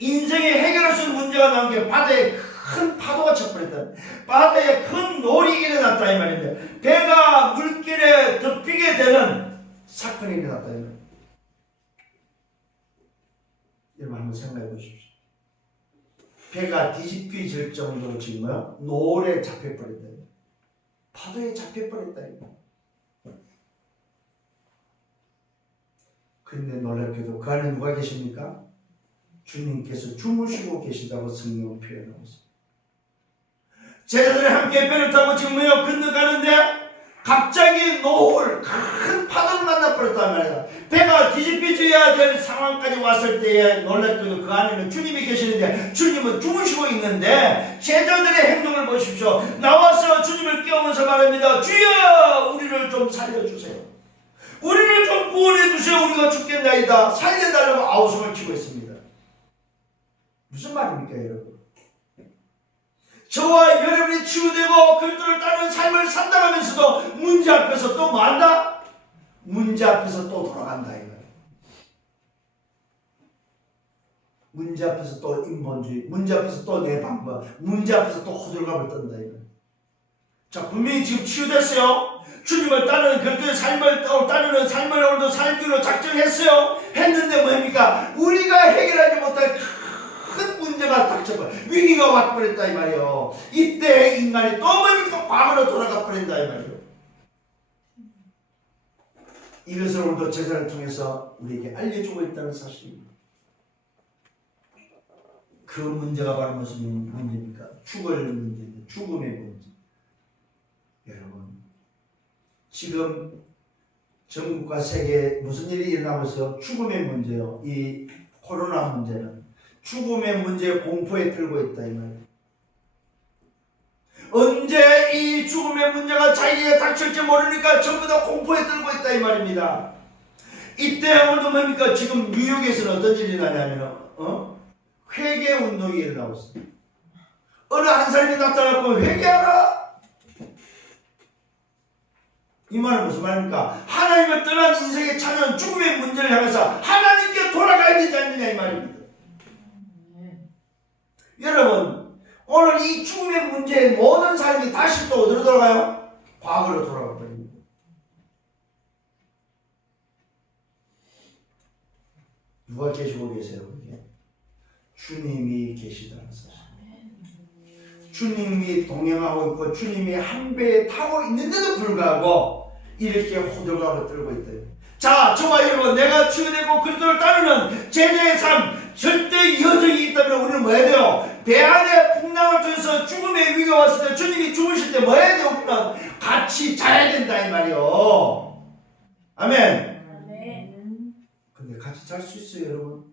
인생이 해결할 수 있는 문제가 나온 게 바다에 큰 파도가 쳐버렸다. 바다에 큰 놀이 일어났다 이 말입니다. 배가 물길에 덮이게 되는 사건이 일어났다 이 말입니다. 여러분 한번 생각해 보십시오. 배가 뒤집혀질 정도로 지금 노을에 잡혀버렸다. 파도에 잡혀버렸다. 근데 놀랍게도 그 안에 누가 계십니까? 주님께서 주무시고 계시다고 성경은 표현하고 있습니다. 제자들이 함께 배를 타고 지금 건너가는데 갑자기 노을 큰 파도를 만나버렸단 말이야. 배가 뒤집혀져야 될 상황까지 왔을 때에 놀랍게도 그 안에는 주님이 계시는데 주님은 주무시고 있는데 제자들의 행동을 보십시오. 나와서 주님을 깨우면서 말합니다. 주여 우리를 좀 살려주세요. 우리를 좀 구원해 주세요. 우리가 죽겠나이다. 살려달라고 아우성을 치고 있습니다. 무슨 말입니까 여러분? 저와 여러분이 치유되고 그리스도를 따르는 삶을 산다면서도 문제 앞에서 또 뭐 한다? 문제 앞에서 또 돌아간다 이거예요. 문제 앞에서 또 인본주의, 문제 앞에서 또 내 방법, 문제 앞에서 또 호들갑을 떤다 이거예요. 자, 분명히 지금 치유됐어요. 주님을 따르는 그리스도의 삶을 따르는 삶을 오늘도 살기로 작정했어요. 했는데 뭡니까? 우리가 해결하지 못할 큰 문제가 닥쳐버려 위기가 왔버렸다 이 말이요. 이때 인간이 또 뭡니까? 과거로 돌아가 버린다 이 말이요. 이것을 오늘도 제자를 통해서 우리에게 알려주고 있다는 사실입니다. 그 문제가 바로 무슨 문제입니까? 죽을 문제입니다. 죽음의 문제. 여러분 지금 전국과 세계에 무슨 일이 일어나고 있어요? 죽음의 문제요. 이 코로나 문제는 죽음의 문제에 공포에 들고 있다 이 말이에요. 언제 이 죽음의 문제가 자기에게 닥칠지 모르니까 전부 다 공포에 들고 있다 이 말입니다. 이때 오늘도 뭡니까? 지금 뉴욕에서는 어떤 일이 나냐면 회개 운동이 일어나고 있어요. 어느 한 사람이 나타나고 회개하라. 이 말은 무슨 말입니까? 하나님을 떠난 인생에 찾아온 죽음의 문제를 향해서 하나님께 돌아가야 되지 않느냐 이 말입니다. 여러분 오늘 이 죽음의 문제에 모든 사람이 다시 또 어디로 돌아가요? 과거로 돌아가 버립니다. 누가 계시고 계세요? 그게? 주님이 계시다는 사실. 주님이 동행하고 있고 주님이 한 배에 타고 있는데도 불구하고 이렇게 호들갑을 떨고 있다. 자, 저와 여러분, 내가 주님과 그리스도를 따르는 제자의 삶, 절대 여정이 있다면 우리는 뭐 해야 돼요? 배 안에 풍랑을 통해서 죽음의 위기가 왔을 때 주님이 죽으실 때 뭐 해야 돼요? 우리는 같이 자야 된다 이 말이요. 아멘. 근데 같이 잘 수 있어요, 여러분?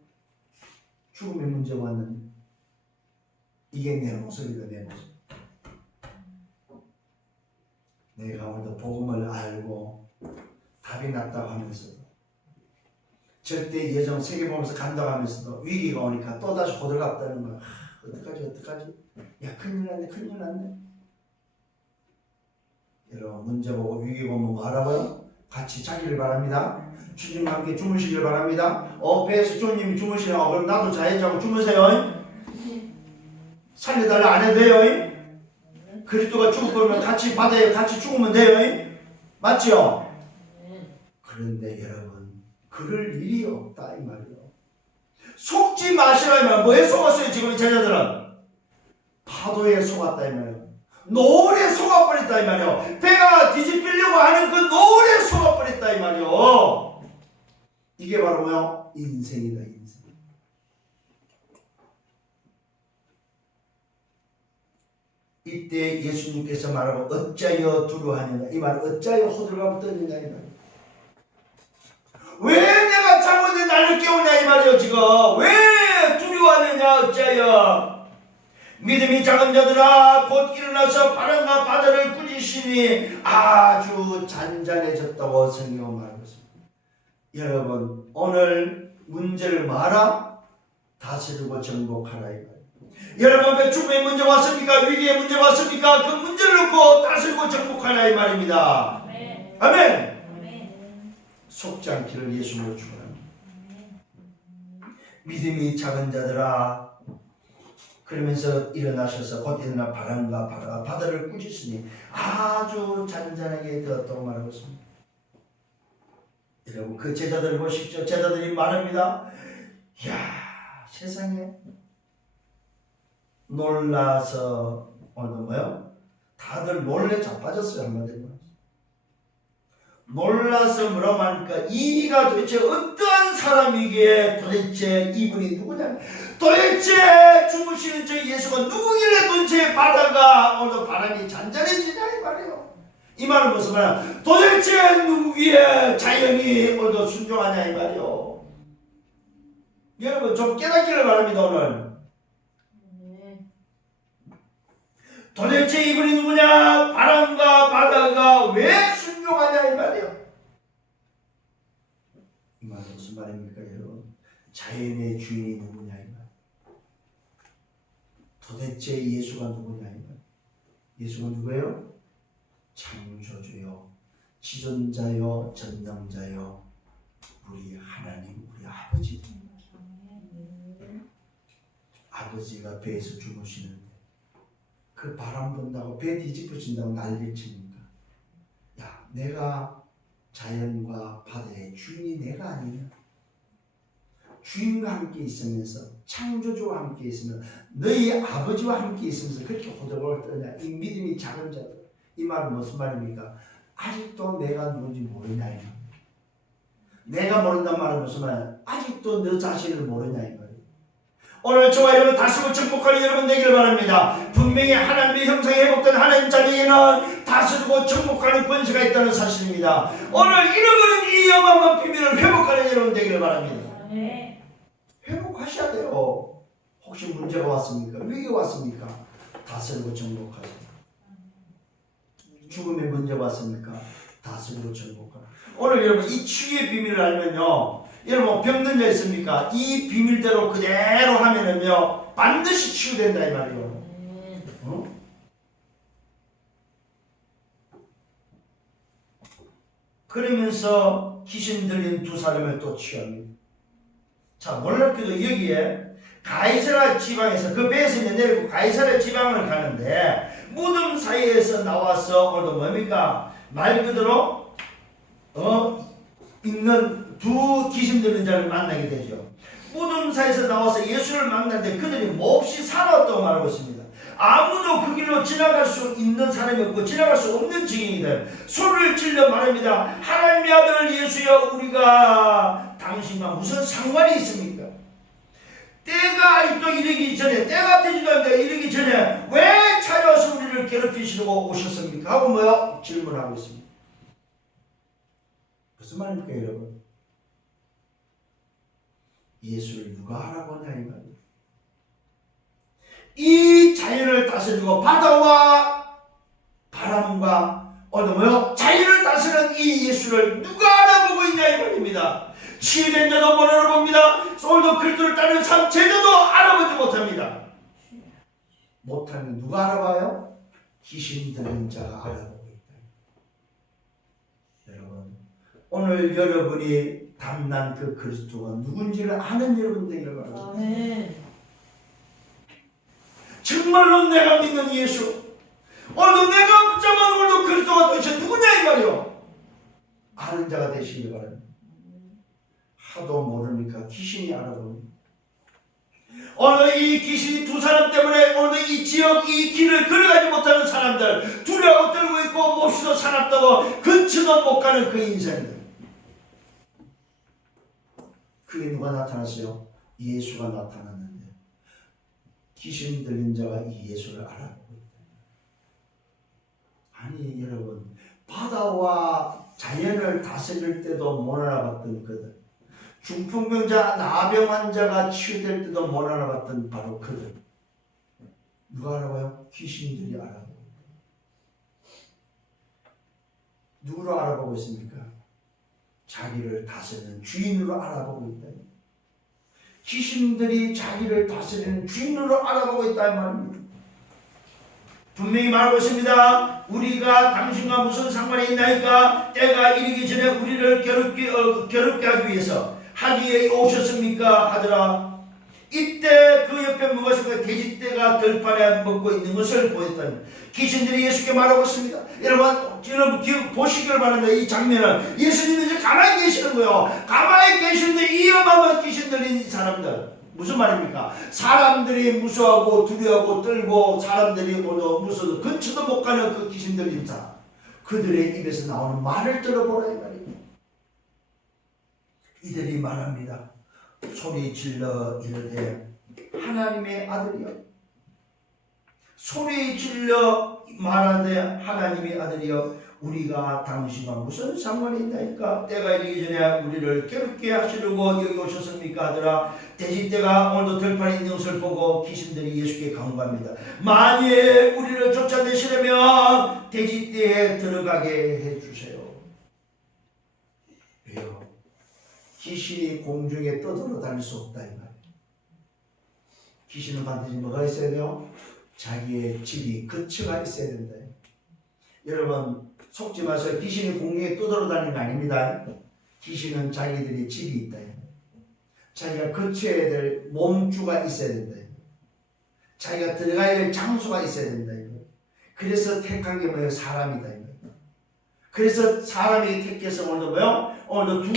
죽음의 문제가 왔는데 이게 내 모습이다, 내 모습. 내가 오늘도 복음을 알고 답이 났다고 하면서도 절대 예정 세계보면서 간다고 하면서도 위기가 오니까 또다시 호들갑 떠는 거야. 어떡하지? 야, 큰일 났네. 여러분, 문제 보고 위기 보면 뭐 하라고요? 같이 자기를 바랍니다. 주님과 함께 주무시길 바랍니다. 배에서 주님이 주무시라고 그럼 나도 자야지 하고 주무세요. 살려달라 안 해도 돼요. 그리스도가 죽을 거면 같이 받아요. 같이 죽으면 돼요. 맞죠? 그런데 여러분, 그럴 일이 없다 이 말이에요. 속지 마시라 이 말. 뭐에 속았어요 지금 이 제자들은? 파도에 속았다 이 말이에요. 노을에 속아버렸다 이 말이에요. 배가 뒤집히려고 하는 그 노을에 속아버렸다 이 말이에요. 이게 바로 뭐요? 인생이다, 인생. 이때 예수님께서 말하고 어찌하여 두려워하느냐 이 말, 어찌하여 호들갑을 떠느냐 이 말. 왜 내가 잘못해 나를 깨우냐 이 말이에요. 지금 왜 두려워하느냐 어찌하여. 믿음이 작은 자들아 곧 일어나서 바람과 바다를 꾸짖으시니 아주 잔잔해졌다고 성경은 말하고 있습니다. 여러분, 오늘 문제를 말아 다스리고 정복하라 이 말이에요. 여러분, 죽음의 문제 왔습니까? 위기의 문제 왔습니까? 그 문제를 놓고 다스리고 정복하라 이 말입니다. 아멘. 아멘. 속지 않기를 예수님으로 축원합니다. 믿음이 작은 자들아, 그러면서 일어나셔서 곧 일어나 바람과 바다를 꾸짖으니 아주 잔잔하게 되었다고 말하고 있습니다. 여러분, 그 제자들을 보십시오. 제자들이 말합니다. 이야, 세상에 놀라서 오늘 뭐요? 다들 놀래 자빠졌어요. 한마디로 놀라서 뭐라고 하니까 이가 도대체 어떠한 사람이기에 도대체 이분이 누구냐, 도대체 주무시는 저 예수가 누구길래 도대체 바다가 오늘 바람이 잔잔해지냐 이 말이에요. 이 말은 무슨 말이야? 도대체 누구기에 자연이 오늘도 순종하냐 이 말이에요. 여러분, 좀 깨닫기를 바랍니다. 오늘 도대체 이분이 누구냐? 바람과 바다가 왜 순종하냐 이 말이에요. 이 말은 무슨 말입니까 여러분? 자연의 주인이 누구냐 이 말. 도대체 예수가 누구냐 이 말. 예수가 누구예요? 창조주요, 지존자요, 전능자요, 우리 하나님, 우리 아버지. 아버지가 배에서 주무시는데 그 바람 분다고 배 뒤집어진다고 난리를 치니까, 야, 내가 자연과 바다의 주인이 내가 아니냐? 주인과 함께 있으면서, 창조주와 함께 있으면, 너희 아버지와 함께 있으면서 그렇게 호들갑을 떠냐? 이 믿음이 작은 자들. 이 말은 무슨 말입니까? 아직도 내가 누군지 모르냐 이 말. 내가 모른단 말은 무슨 말이야? 아직도 너 자신을 모르냐 이 말이에요. 오늘 저와 여러분 다스리고 정복하는 여러분 되기를 바랍니다. 분명히 하나님의 형상에 회복된 하나님 자녀에게는 다스리고 정복하는 권세가 있다는 사실입니다. 오늘 잃어버린 이 어마어마한 비밀을 회복하는 여러분 되기를 바랍니다. 회복하셔야 돼요. 혹시 문제가 왔습니까? 위기가 왔습니까? 다스리고 정복하세요. 죽음의 문제가 왔습니까? 다스리고 정복하라. 오늘 여러분 이 치유의 비밀을 알면요, 여러분 병든 자 있습니까? 이 비밀대로 그대로 하면은요 반드시 치유된다 이 말이에요. 그러면서 귀신 들린 두 사람을 또 치유합니다. 자, 놀랍게도 여기에 가이사랴 지방에서, 그 배에서 내리고 가이사랴 지방을 가는데 무덤 사이에서 나와서 오늘도 뭡니까? 말 그대로 있는 두 귀신 들린 자를 만나게 되죠. 무덤 사이에서 나와서 예수를 만났는데 그들이 몹시 살아왔다고 말하고 있습니다. 아무도 그 길로 지나갈 수 있는 사람이 없고 지나갈 수 없는 증인이다. 소리를 질러 말합니다. 하나님의 아들 예수여, 우리가 당신과 무슨 상관이 있습니까? 때가 또 이르기 전에, 때가 되지도 않는데 이르기 전에 왜 찾아와서 우리를 괴롭히시려고 오셨습니까? 하고 뭐요? 질문하고 있습니다. 무슨 말입니까, 여러분? 예수를 누가 하라고 하냐 이 말이에요. 이 자연을 다스리고 바다와 바람과 뭐요? 자연을 다스리는 이 예수를 누가 알아보고 있냐 이 말입니다. 치유된 자도 못 알아봅니다. 오늘도 그리스도를 따르는 제자도 알아보지 못합니다. 못하면 누가 알아봐요? 귀신 들린 자가 알아보고 있다. 여러분, 오늘 여러분이 담난 그 그리스도가 누군지를 아는 여러분 되기를 바랍니다. 정말로 내가 믿는 예수, 오늘도 내가 붙잡은 오늘도 그리스도가 도대체 누구냐 이 말이요. 아는 자가 되시길 바랍니다. 하도 모르니까 귀신이 알아봅니다. 오늘 이 귀신이 두 사람 때문에 오늘 이 지역 이 길을 걸어가지 못하는 사람들, 두려워 떨고 있고 몹시도 사납다고 근처도 못 가는 그 인생들. 그게 누가 나타났어요? 예수가 나타났는데 귀신 들린 자가 이 예수를 알아보고 있다. 아니 여러분, 바다와 자연을 다스릴 때도 못 알아봤던 그들, 중풍병자, 나병 환자가 치유될 때도 못 알아봤던 바로 그들, 누가 알아봐요? 귀신들이 알아보고. 누구로 알아보고 있습니까? 자기를 다스리는 주인으로 알아보고 있다. 귀신들이 자기를 다스리는 주인으로 알아보고 있다는 말입니다. 분명히 말하고 있습니다. 우리가 당신과 무슨 상관이 있나이까? 때가 이르기 전에 우리를 괴롭게 하기 위해서 하기에 오셨습니까? 하더라. 이때 그 옆에 뭐가 있습니까? 돼지떼가 들판에 먹고 있는 것을 보였다니. 귀신들이 예수께 말하고 있습니다. 여러분 보시길 바랍니다. 이 장면을 예수님이 이제 가만히 계시는 거예요. 가만히 계시는데 이 어마어마한 귀신 들린 사람들, 무슨 말입니까? 사람들이 무서워하고 두려워하고 떨고 사람들이 무서워서 근처도 못 가는 그 귀신 들린 자, 그들의 입에서 나오는 말을 들어보라 이 말입니다. 이들이 말합니다. 소리 질러 이르되 하나님의 아들이여, 소리 질러 말하되 하나님의 아들이여, 우리가 당신과 무슨 상관이 있나이까? 때가 이르기 전에 우리를 괴롭게 하시려고 여기 오셨습니까? 하더라. 돼지떼가 오늘도 들판에 있는 것을 보고 귀신들이 예수께 간구합니다. 만일 우리를 쫓아내시려면 돼지떼에 들어가게 해주세요. 왜요? 귀신이 공중에 떠돌아 다닐 수 없다 이 말이에요. 귀신은 반드시 뭐가 있어야 돼요? 자기의 집이, 거처가 있어야 된다. 여러분 속지 마세요. 귀신이 공중에 떠돌아 다니는 거 아닙니다. 귀신은 자기들의 집이 있다. 자기가 거처해야 될 몸주가 있어야 된다. 자기가 들어가야 될 장소가 있어야 된다. 그래서 택한 게 뭐예요? 사람이다. 그래서 사람이 택해서 오늘도 뭐요? 오늘도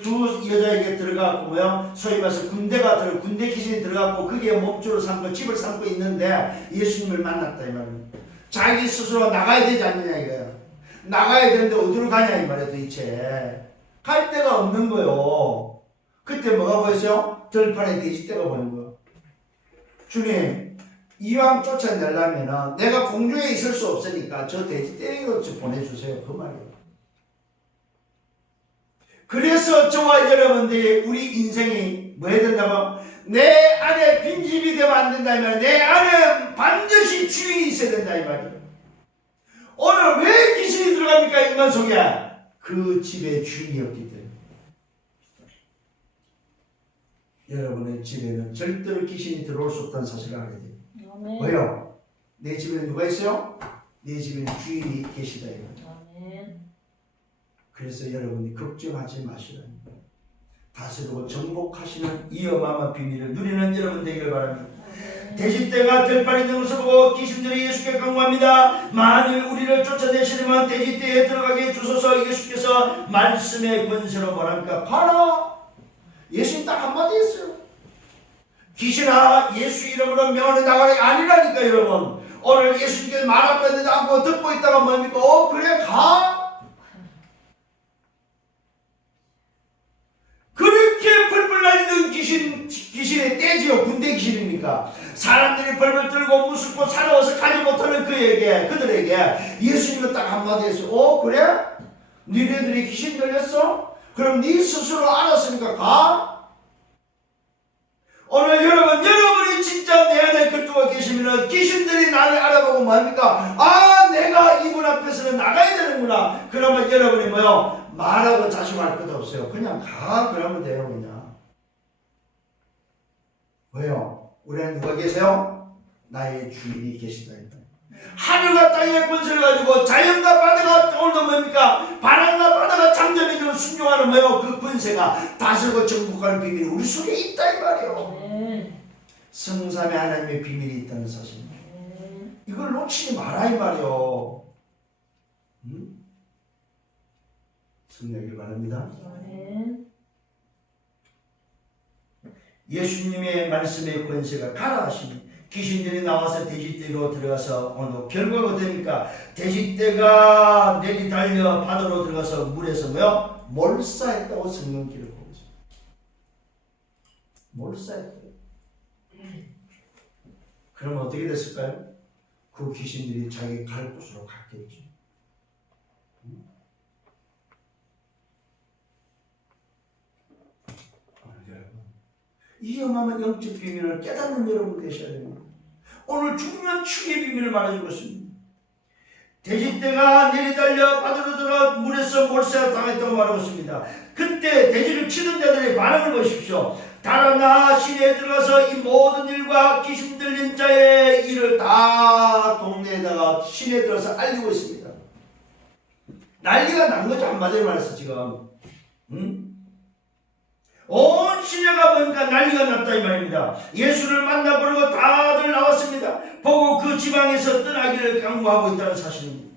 두 여자에게 들어가고 뭐요? 소위 말해서 군대 귀신이 들어가고 그게 몸주로 삼고 집을 삼고 있는데 예수님을 만났다 이 말입니다. 자기 스스로 나가야 되지 않느냐 이거예요. 나가야 되는데 어디로 가냐 이 말이에요. 도대체 갈 데가 없는 거예요. 그때 뭐가 보였어요? 들판에 돼지떼가 보는 거예요. 주님, 이왕 쫓아내려면 내가 공중에 있을 수 없으니까 저 돼지떼로 보내주세요. 그 말이에요. 그래서 저와 여러분들이 우리 인생이 뭐 해야 된다고? 내 안에 빈집이 되면 안 된다 이 말이에요. 내 안에 반드시 주인이 있어야 된다 이 말이에요. 오늘 왜 귀신이 들어갑니까? 인간 속에 그 집의 주인이었기 때문에. 여러분의 집에는 절대로 귀신이 들어올 수 없다는 사실을 알아야 돼요. 왜요? 내 집에는 누가 있어요? 내 집에는 주인이 계시다 이거죠. 그래서 여러분이 걱정하지 마시라는 거예요. 다스리고 정복하시는 이 어마어마한 비밀을 누리는 여러분 되기를 바랍니다. 돼지떼가 들판에 있는 것을 보고 귀신들이 예수께 간구합니다. 만일 우리를 쫓아내시려면 돼지떼에 들어가게 해주소서. 예수께서 말씀의 권세로 말합니까? 봐라. 예수님 딱 한마디 했어요. 귀신아 예수 이름으로 명하는 나가는 게 아니라니까 여러분. 오늘 예수님께서 말하지 않고 듣고 있다가 뭡니까? 그래 가? 그렇게 벌벌 날리던 귀신의 떼지요. 군대 귀신이니까. 사람들이 벌벌 떨고 무섭고 살아와서 가지 못하는 그들에게 예수님은 딱 한마디 했어. 그래? 니네들이 귀신 들렸어? 그럼 네 스스로 알았으니까 가? 오늘 여러분이 진짜 내 안에 그리스도가 계시면 귀신들이 나를 알아보고 뭐합니까? 내가 이분 앞에서는 나가야 되는구나. 그러면 여러분이 말하고 자신할 것도 없어요. 그냥 가. 그러면 돼요. 그냥. 왜요? 우리 안에 누가 계세요? 나의 주인이 계시다. 하늘과 땅의 권세를 가지고 자연과 바다가 오늘도 뭡니까? 바람과 바다가 잠잠해지는 순종하는 그 권세가 다스리고 정복하는 비밀이 우리 속에 있다 이 말이에요. 성삼의 하나님의 비밀이 있다는 사실. 이걸 놓치지 마라 이 말이요. 승리하길 바랍니다. 예수님의 말씀의 권세가 가라 하시니 귀신들이 나와서 돼지떼로 들어가서 오늘 결과가 됩니까? 돼지떼가 내리달려 바다로 들어가서 물에서 몰사했다고 성경 기록하고 있습니다. 몰사했다고. 그러면 어떻게 됐을까요? 그 귀신들이 자기 갈 곳으로 갔겠죠. 이 어마어마한 영적 비밀을 깨닫는 여러분 되셔야 됩니다. 오늘 중요한 치유의 비밀을 말해주고 있습니다. 돼지떼가 내리달려 바다로 들어가 물에서 몰살을 당했다고 말하고 있습니다. 그때 돼지를 치는 자들의 반응을 보십시오. 달아나 시내에 들어가서 이 모든 일과 귀신 들린 자의 일을 다 동네에다가 시내에 들어가서 알리고 있습니다. 난리가 난 거죠. 한마디로 말해서 지금. 온 시내가 보니까 난리가 났다 이 말입니다. 예수를 만나보려고 다들 나왔습니다. 보고 그 지방에서 떠나기를 강구하고 있다는 사실입니다.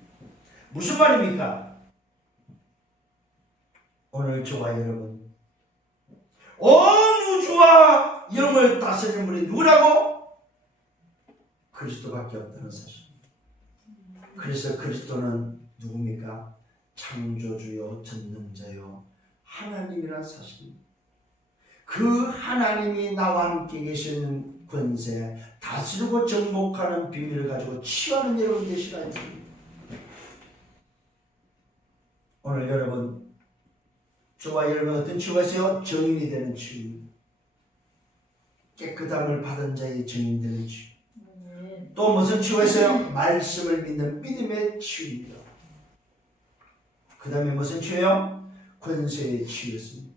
무슨 말입니까? 오늘 저와 여러분 온 우주와 영을 다스리는 분이 누구라고? 그리스도밖에 없다는 사실입니다. 그래서 그리스도는 누굽니까? 창조주요 전능자요 하나님이라는 사실입니다. 그 하나님이 나와 함께 계시는 권세, 다스리고 정복하는 비밀을 가지고 치유하는 여러분 되시라 했습니다. 오늘 여러분, 저와 여러분 어떤 치유가 있어요? 증인이 되는 치유. 깨끗함을 받은 자의 증인 되는 치유. 또 무슨 치유가 있어요? 말씀을 믿는 믿음의 치유입니다. 그 다음에 무슨 치유예요? 권세의 치유였습니다.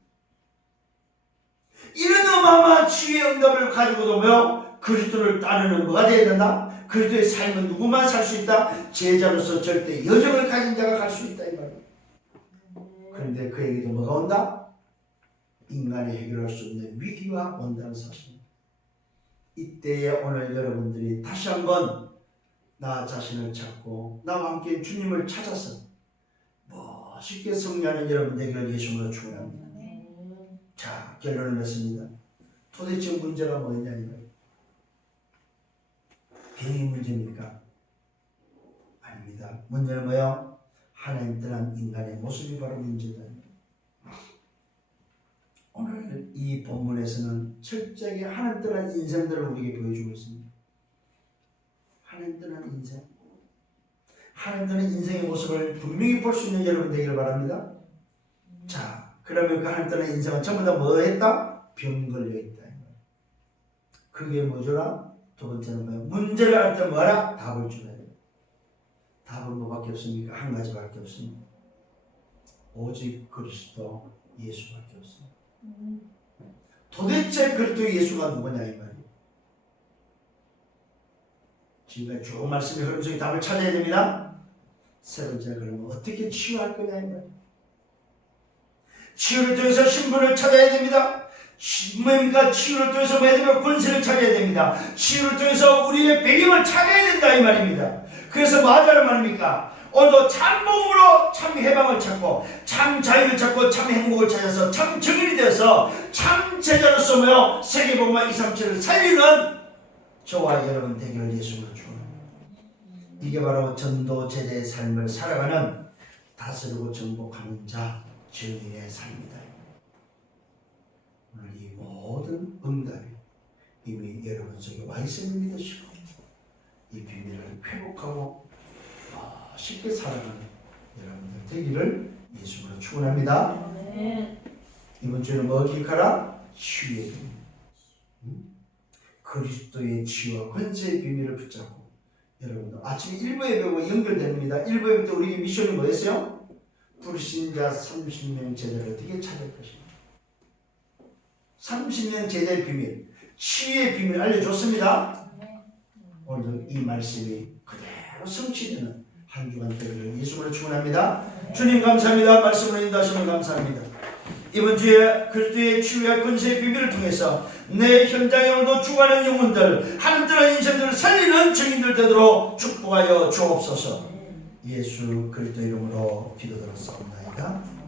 이런 어마어마한 치유의 응답을 가지고도 그리스도를 따르는 뭐가 되어야 된다? 그리스도의 삶은 누구만 살 수 있다? 제자로서 절대 여정을 가진 자가 갈 수 있다 이 말이에요. 그런데 그에게도 뭐가 온다? 인간이 해결할 수 없는 위기가 온다는 사실입니다. 이때에 오늘 여러분들이 다시 한번 나 자신을 찾고 나와 함께 주님을 찾아서 멋있게 승리하는 여러분 되기를 예수님으로 축원합니다. 자, 결론을 맺습니다. 도대체 문제가 뭐냐 이거예요. 병이 문제입니까? 아닙니다. 문제는 뭐예요? 하나님 떠난 인간의 모습이 바로 문제다. 오늘 이 본문에서는 철저하게 하나님 떠난 인생들을 우리에게 보여주고 있습니다. 하나님 떠난 인생. 하나님 떠난 인생의 모습을 분명히 볼 수 있는 여러분 되기를 바랍니다. 자, 그러면 그 하나님 떠난 인생은 전부 다 뭐 했다? 병 걸려 있다. 그게 뭐죠라? 두 번째는 뭐예요? 문제를 알 때 뭐하라? 답을 줘야 돼요. 답은 뭐밖에 없습니까? 한 가지밖에 없습니다. 오직 그리스도 예수밖에 없습니다. 도대체 그리스도 예수가 누구냐 이 말이에요. 지금까지 쭉 말씀의 흐름 속에 답을 찾아야 됩니다. 세 번째, 그러면 어떻게 치유할 거냐 이 말이에요. 치유를 통해서 신분을 찾아야 됩니다. 뭡니까? 치유를 통해서 뭐해야 되면 권세를 찾아야 됩니다. 치유를 통해서 우리의 배경을 찾아야 된다 이 말입니다. 그래서 뭐 하자는 말입니까? 오늘도 참 복음으로 참 해방을 찾고 참 자유를 찾고 참 행복을 찾아서 참 증인이 되어서 참 제자로서 모여 세계복음화 237을 살리는 저와 여러분 되기를 예수님으로 축원합니다. 이게 바로 전도 제자의 삶을 살아가는 다스리고 정복하는 자 증인의 삶이다. 오늘 이 모든 응답이 이미 여러분 속에 와 있음을 믿으시고 이 비밀을 회복하고 쉽게 살아가는 여러분들 되기를 예수님으로 축원합니다. 이번 주에는 뭐 기억하라? 치유의 비밀. 그리스도의 치유와 권세의 비밀을 붙잡고 여러분들 아침에 일부 예배와 연결됩니다. 일부 예배 때 우리 미션이 뭐였어요? 불신자 30명 제자를 어떻게 찾을 것인가. 30명 제자의 비밀, 치유의 비밀을 알려줬습니다. 오늘도 이 말씀이 그대로 성취되는 한 주간 되기를 예수님으로 축원합니다. 주님 감사합니다. 말씀으로 인도하시면 감사합니다. 이번 주에 그리스도의 치유와 권세의 비밀을 통해서 내 현장에 오늘도 죽어가는 영혼들, 하나님 떠난 인생들을 살리는 증인들 되도록 축복하여 주옵소서. 예수 그리스도 이름으로 기도드렸사옵나이다.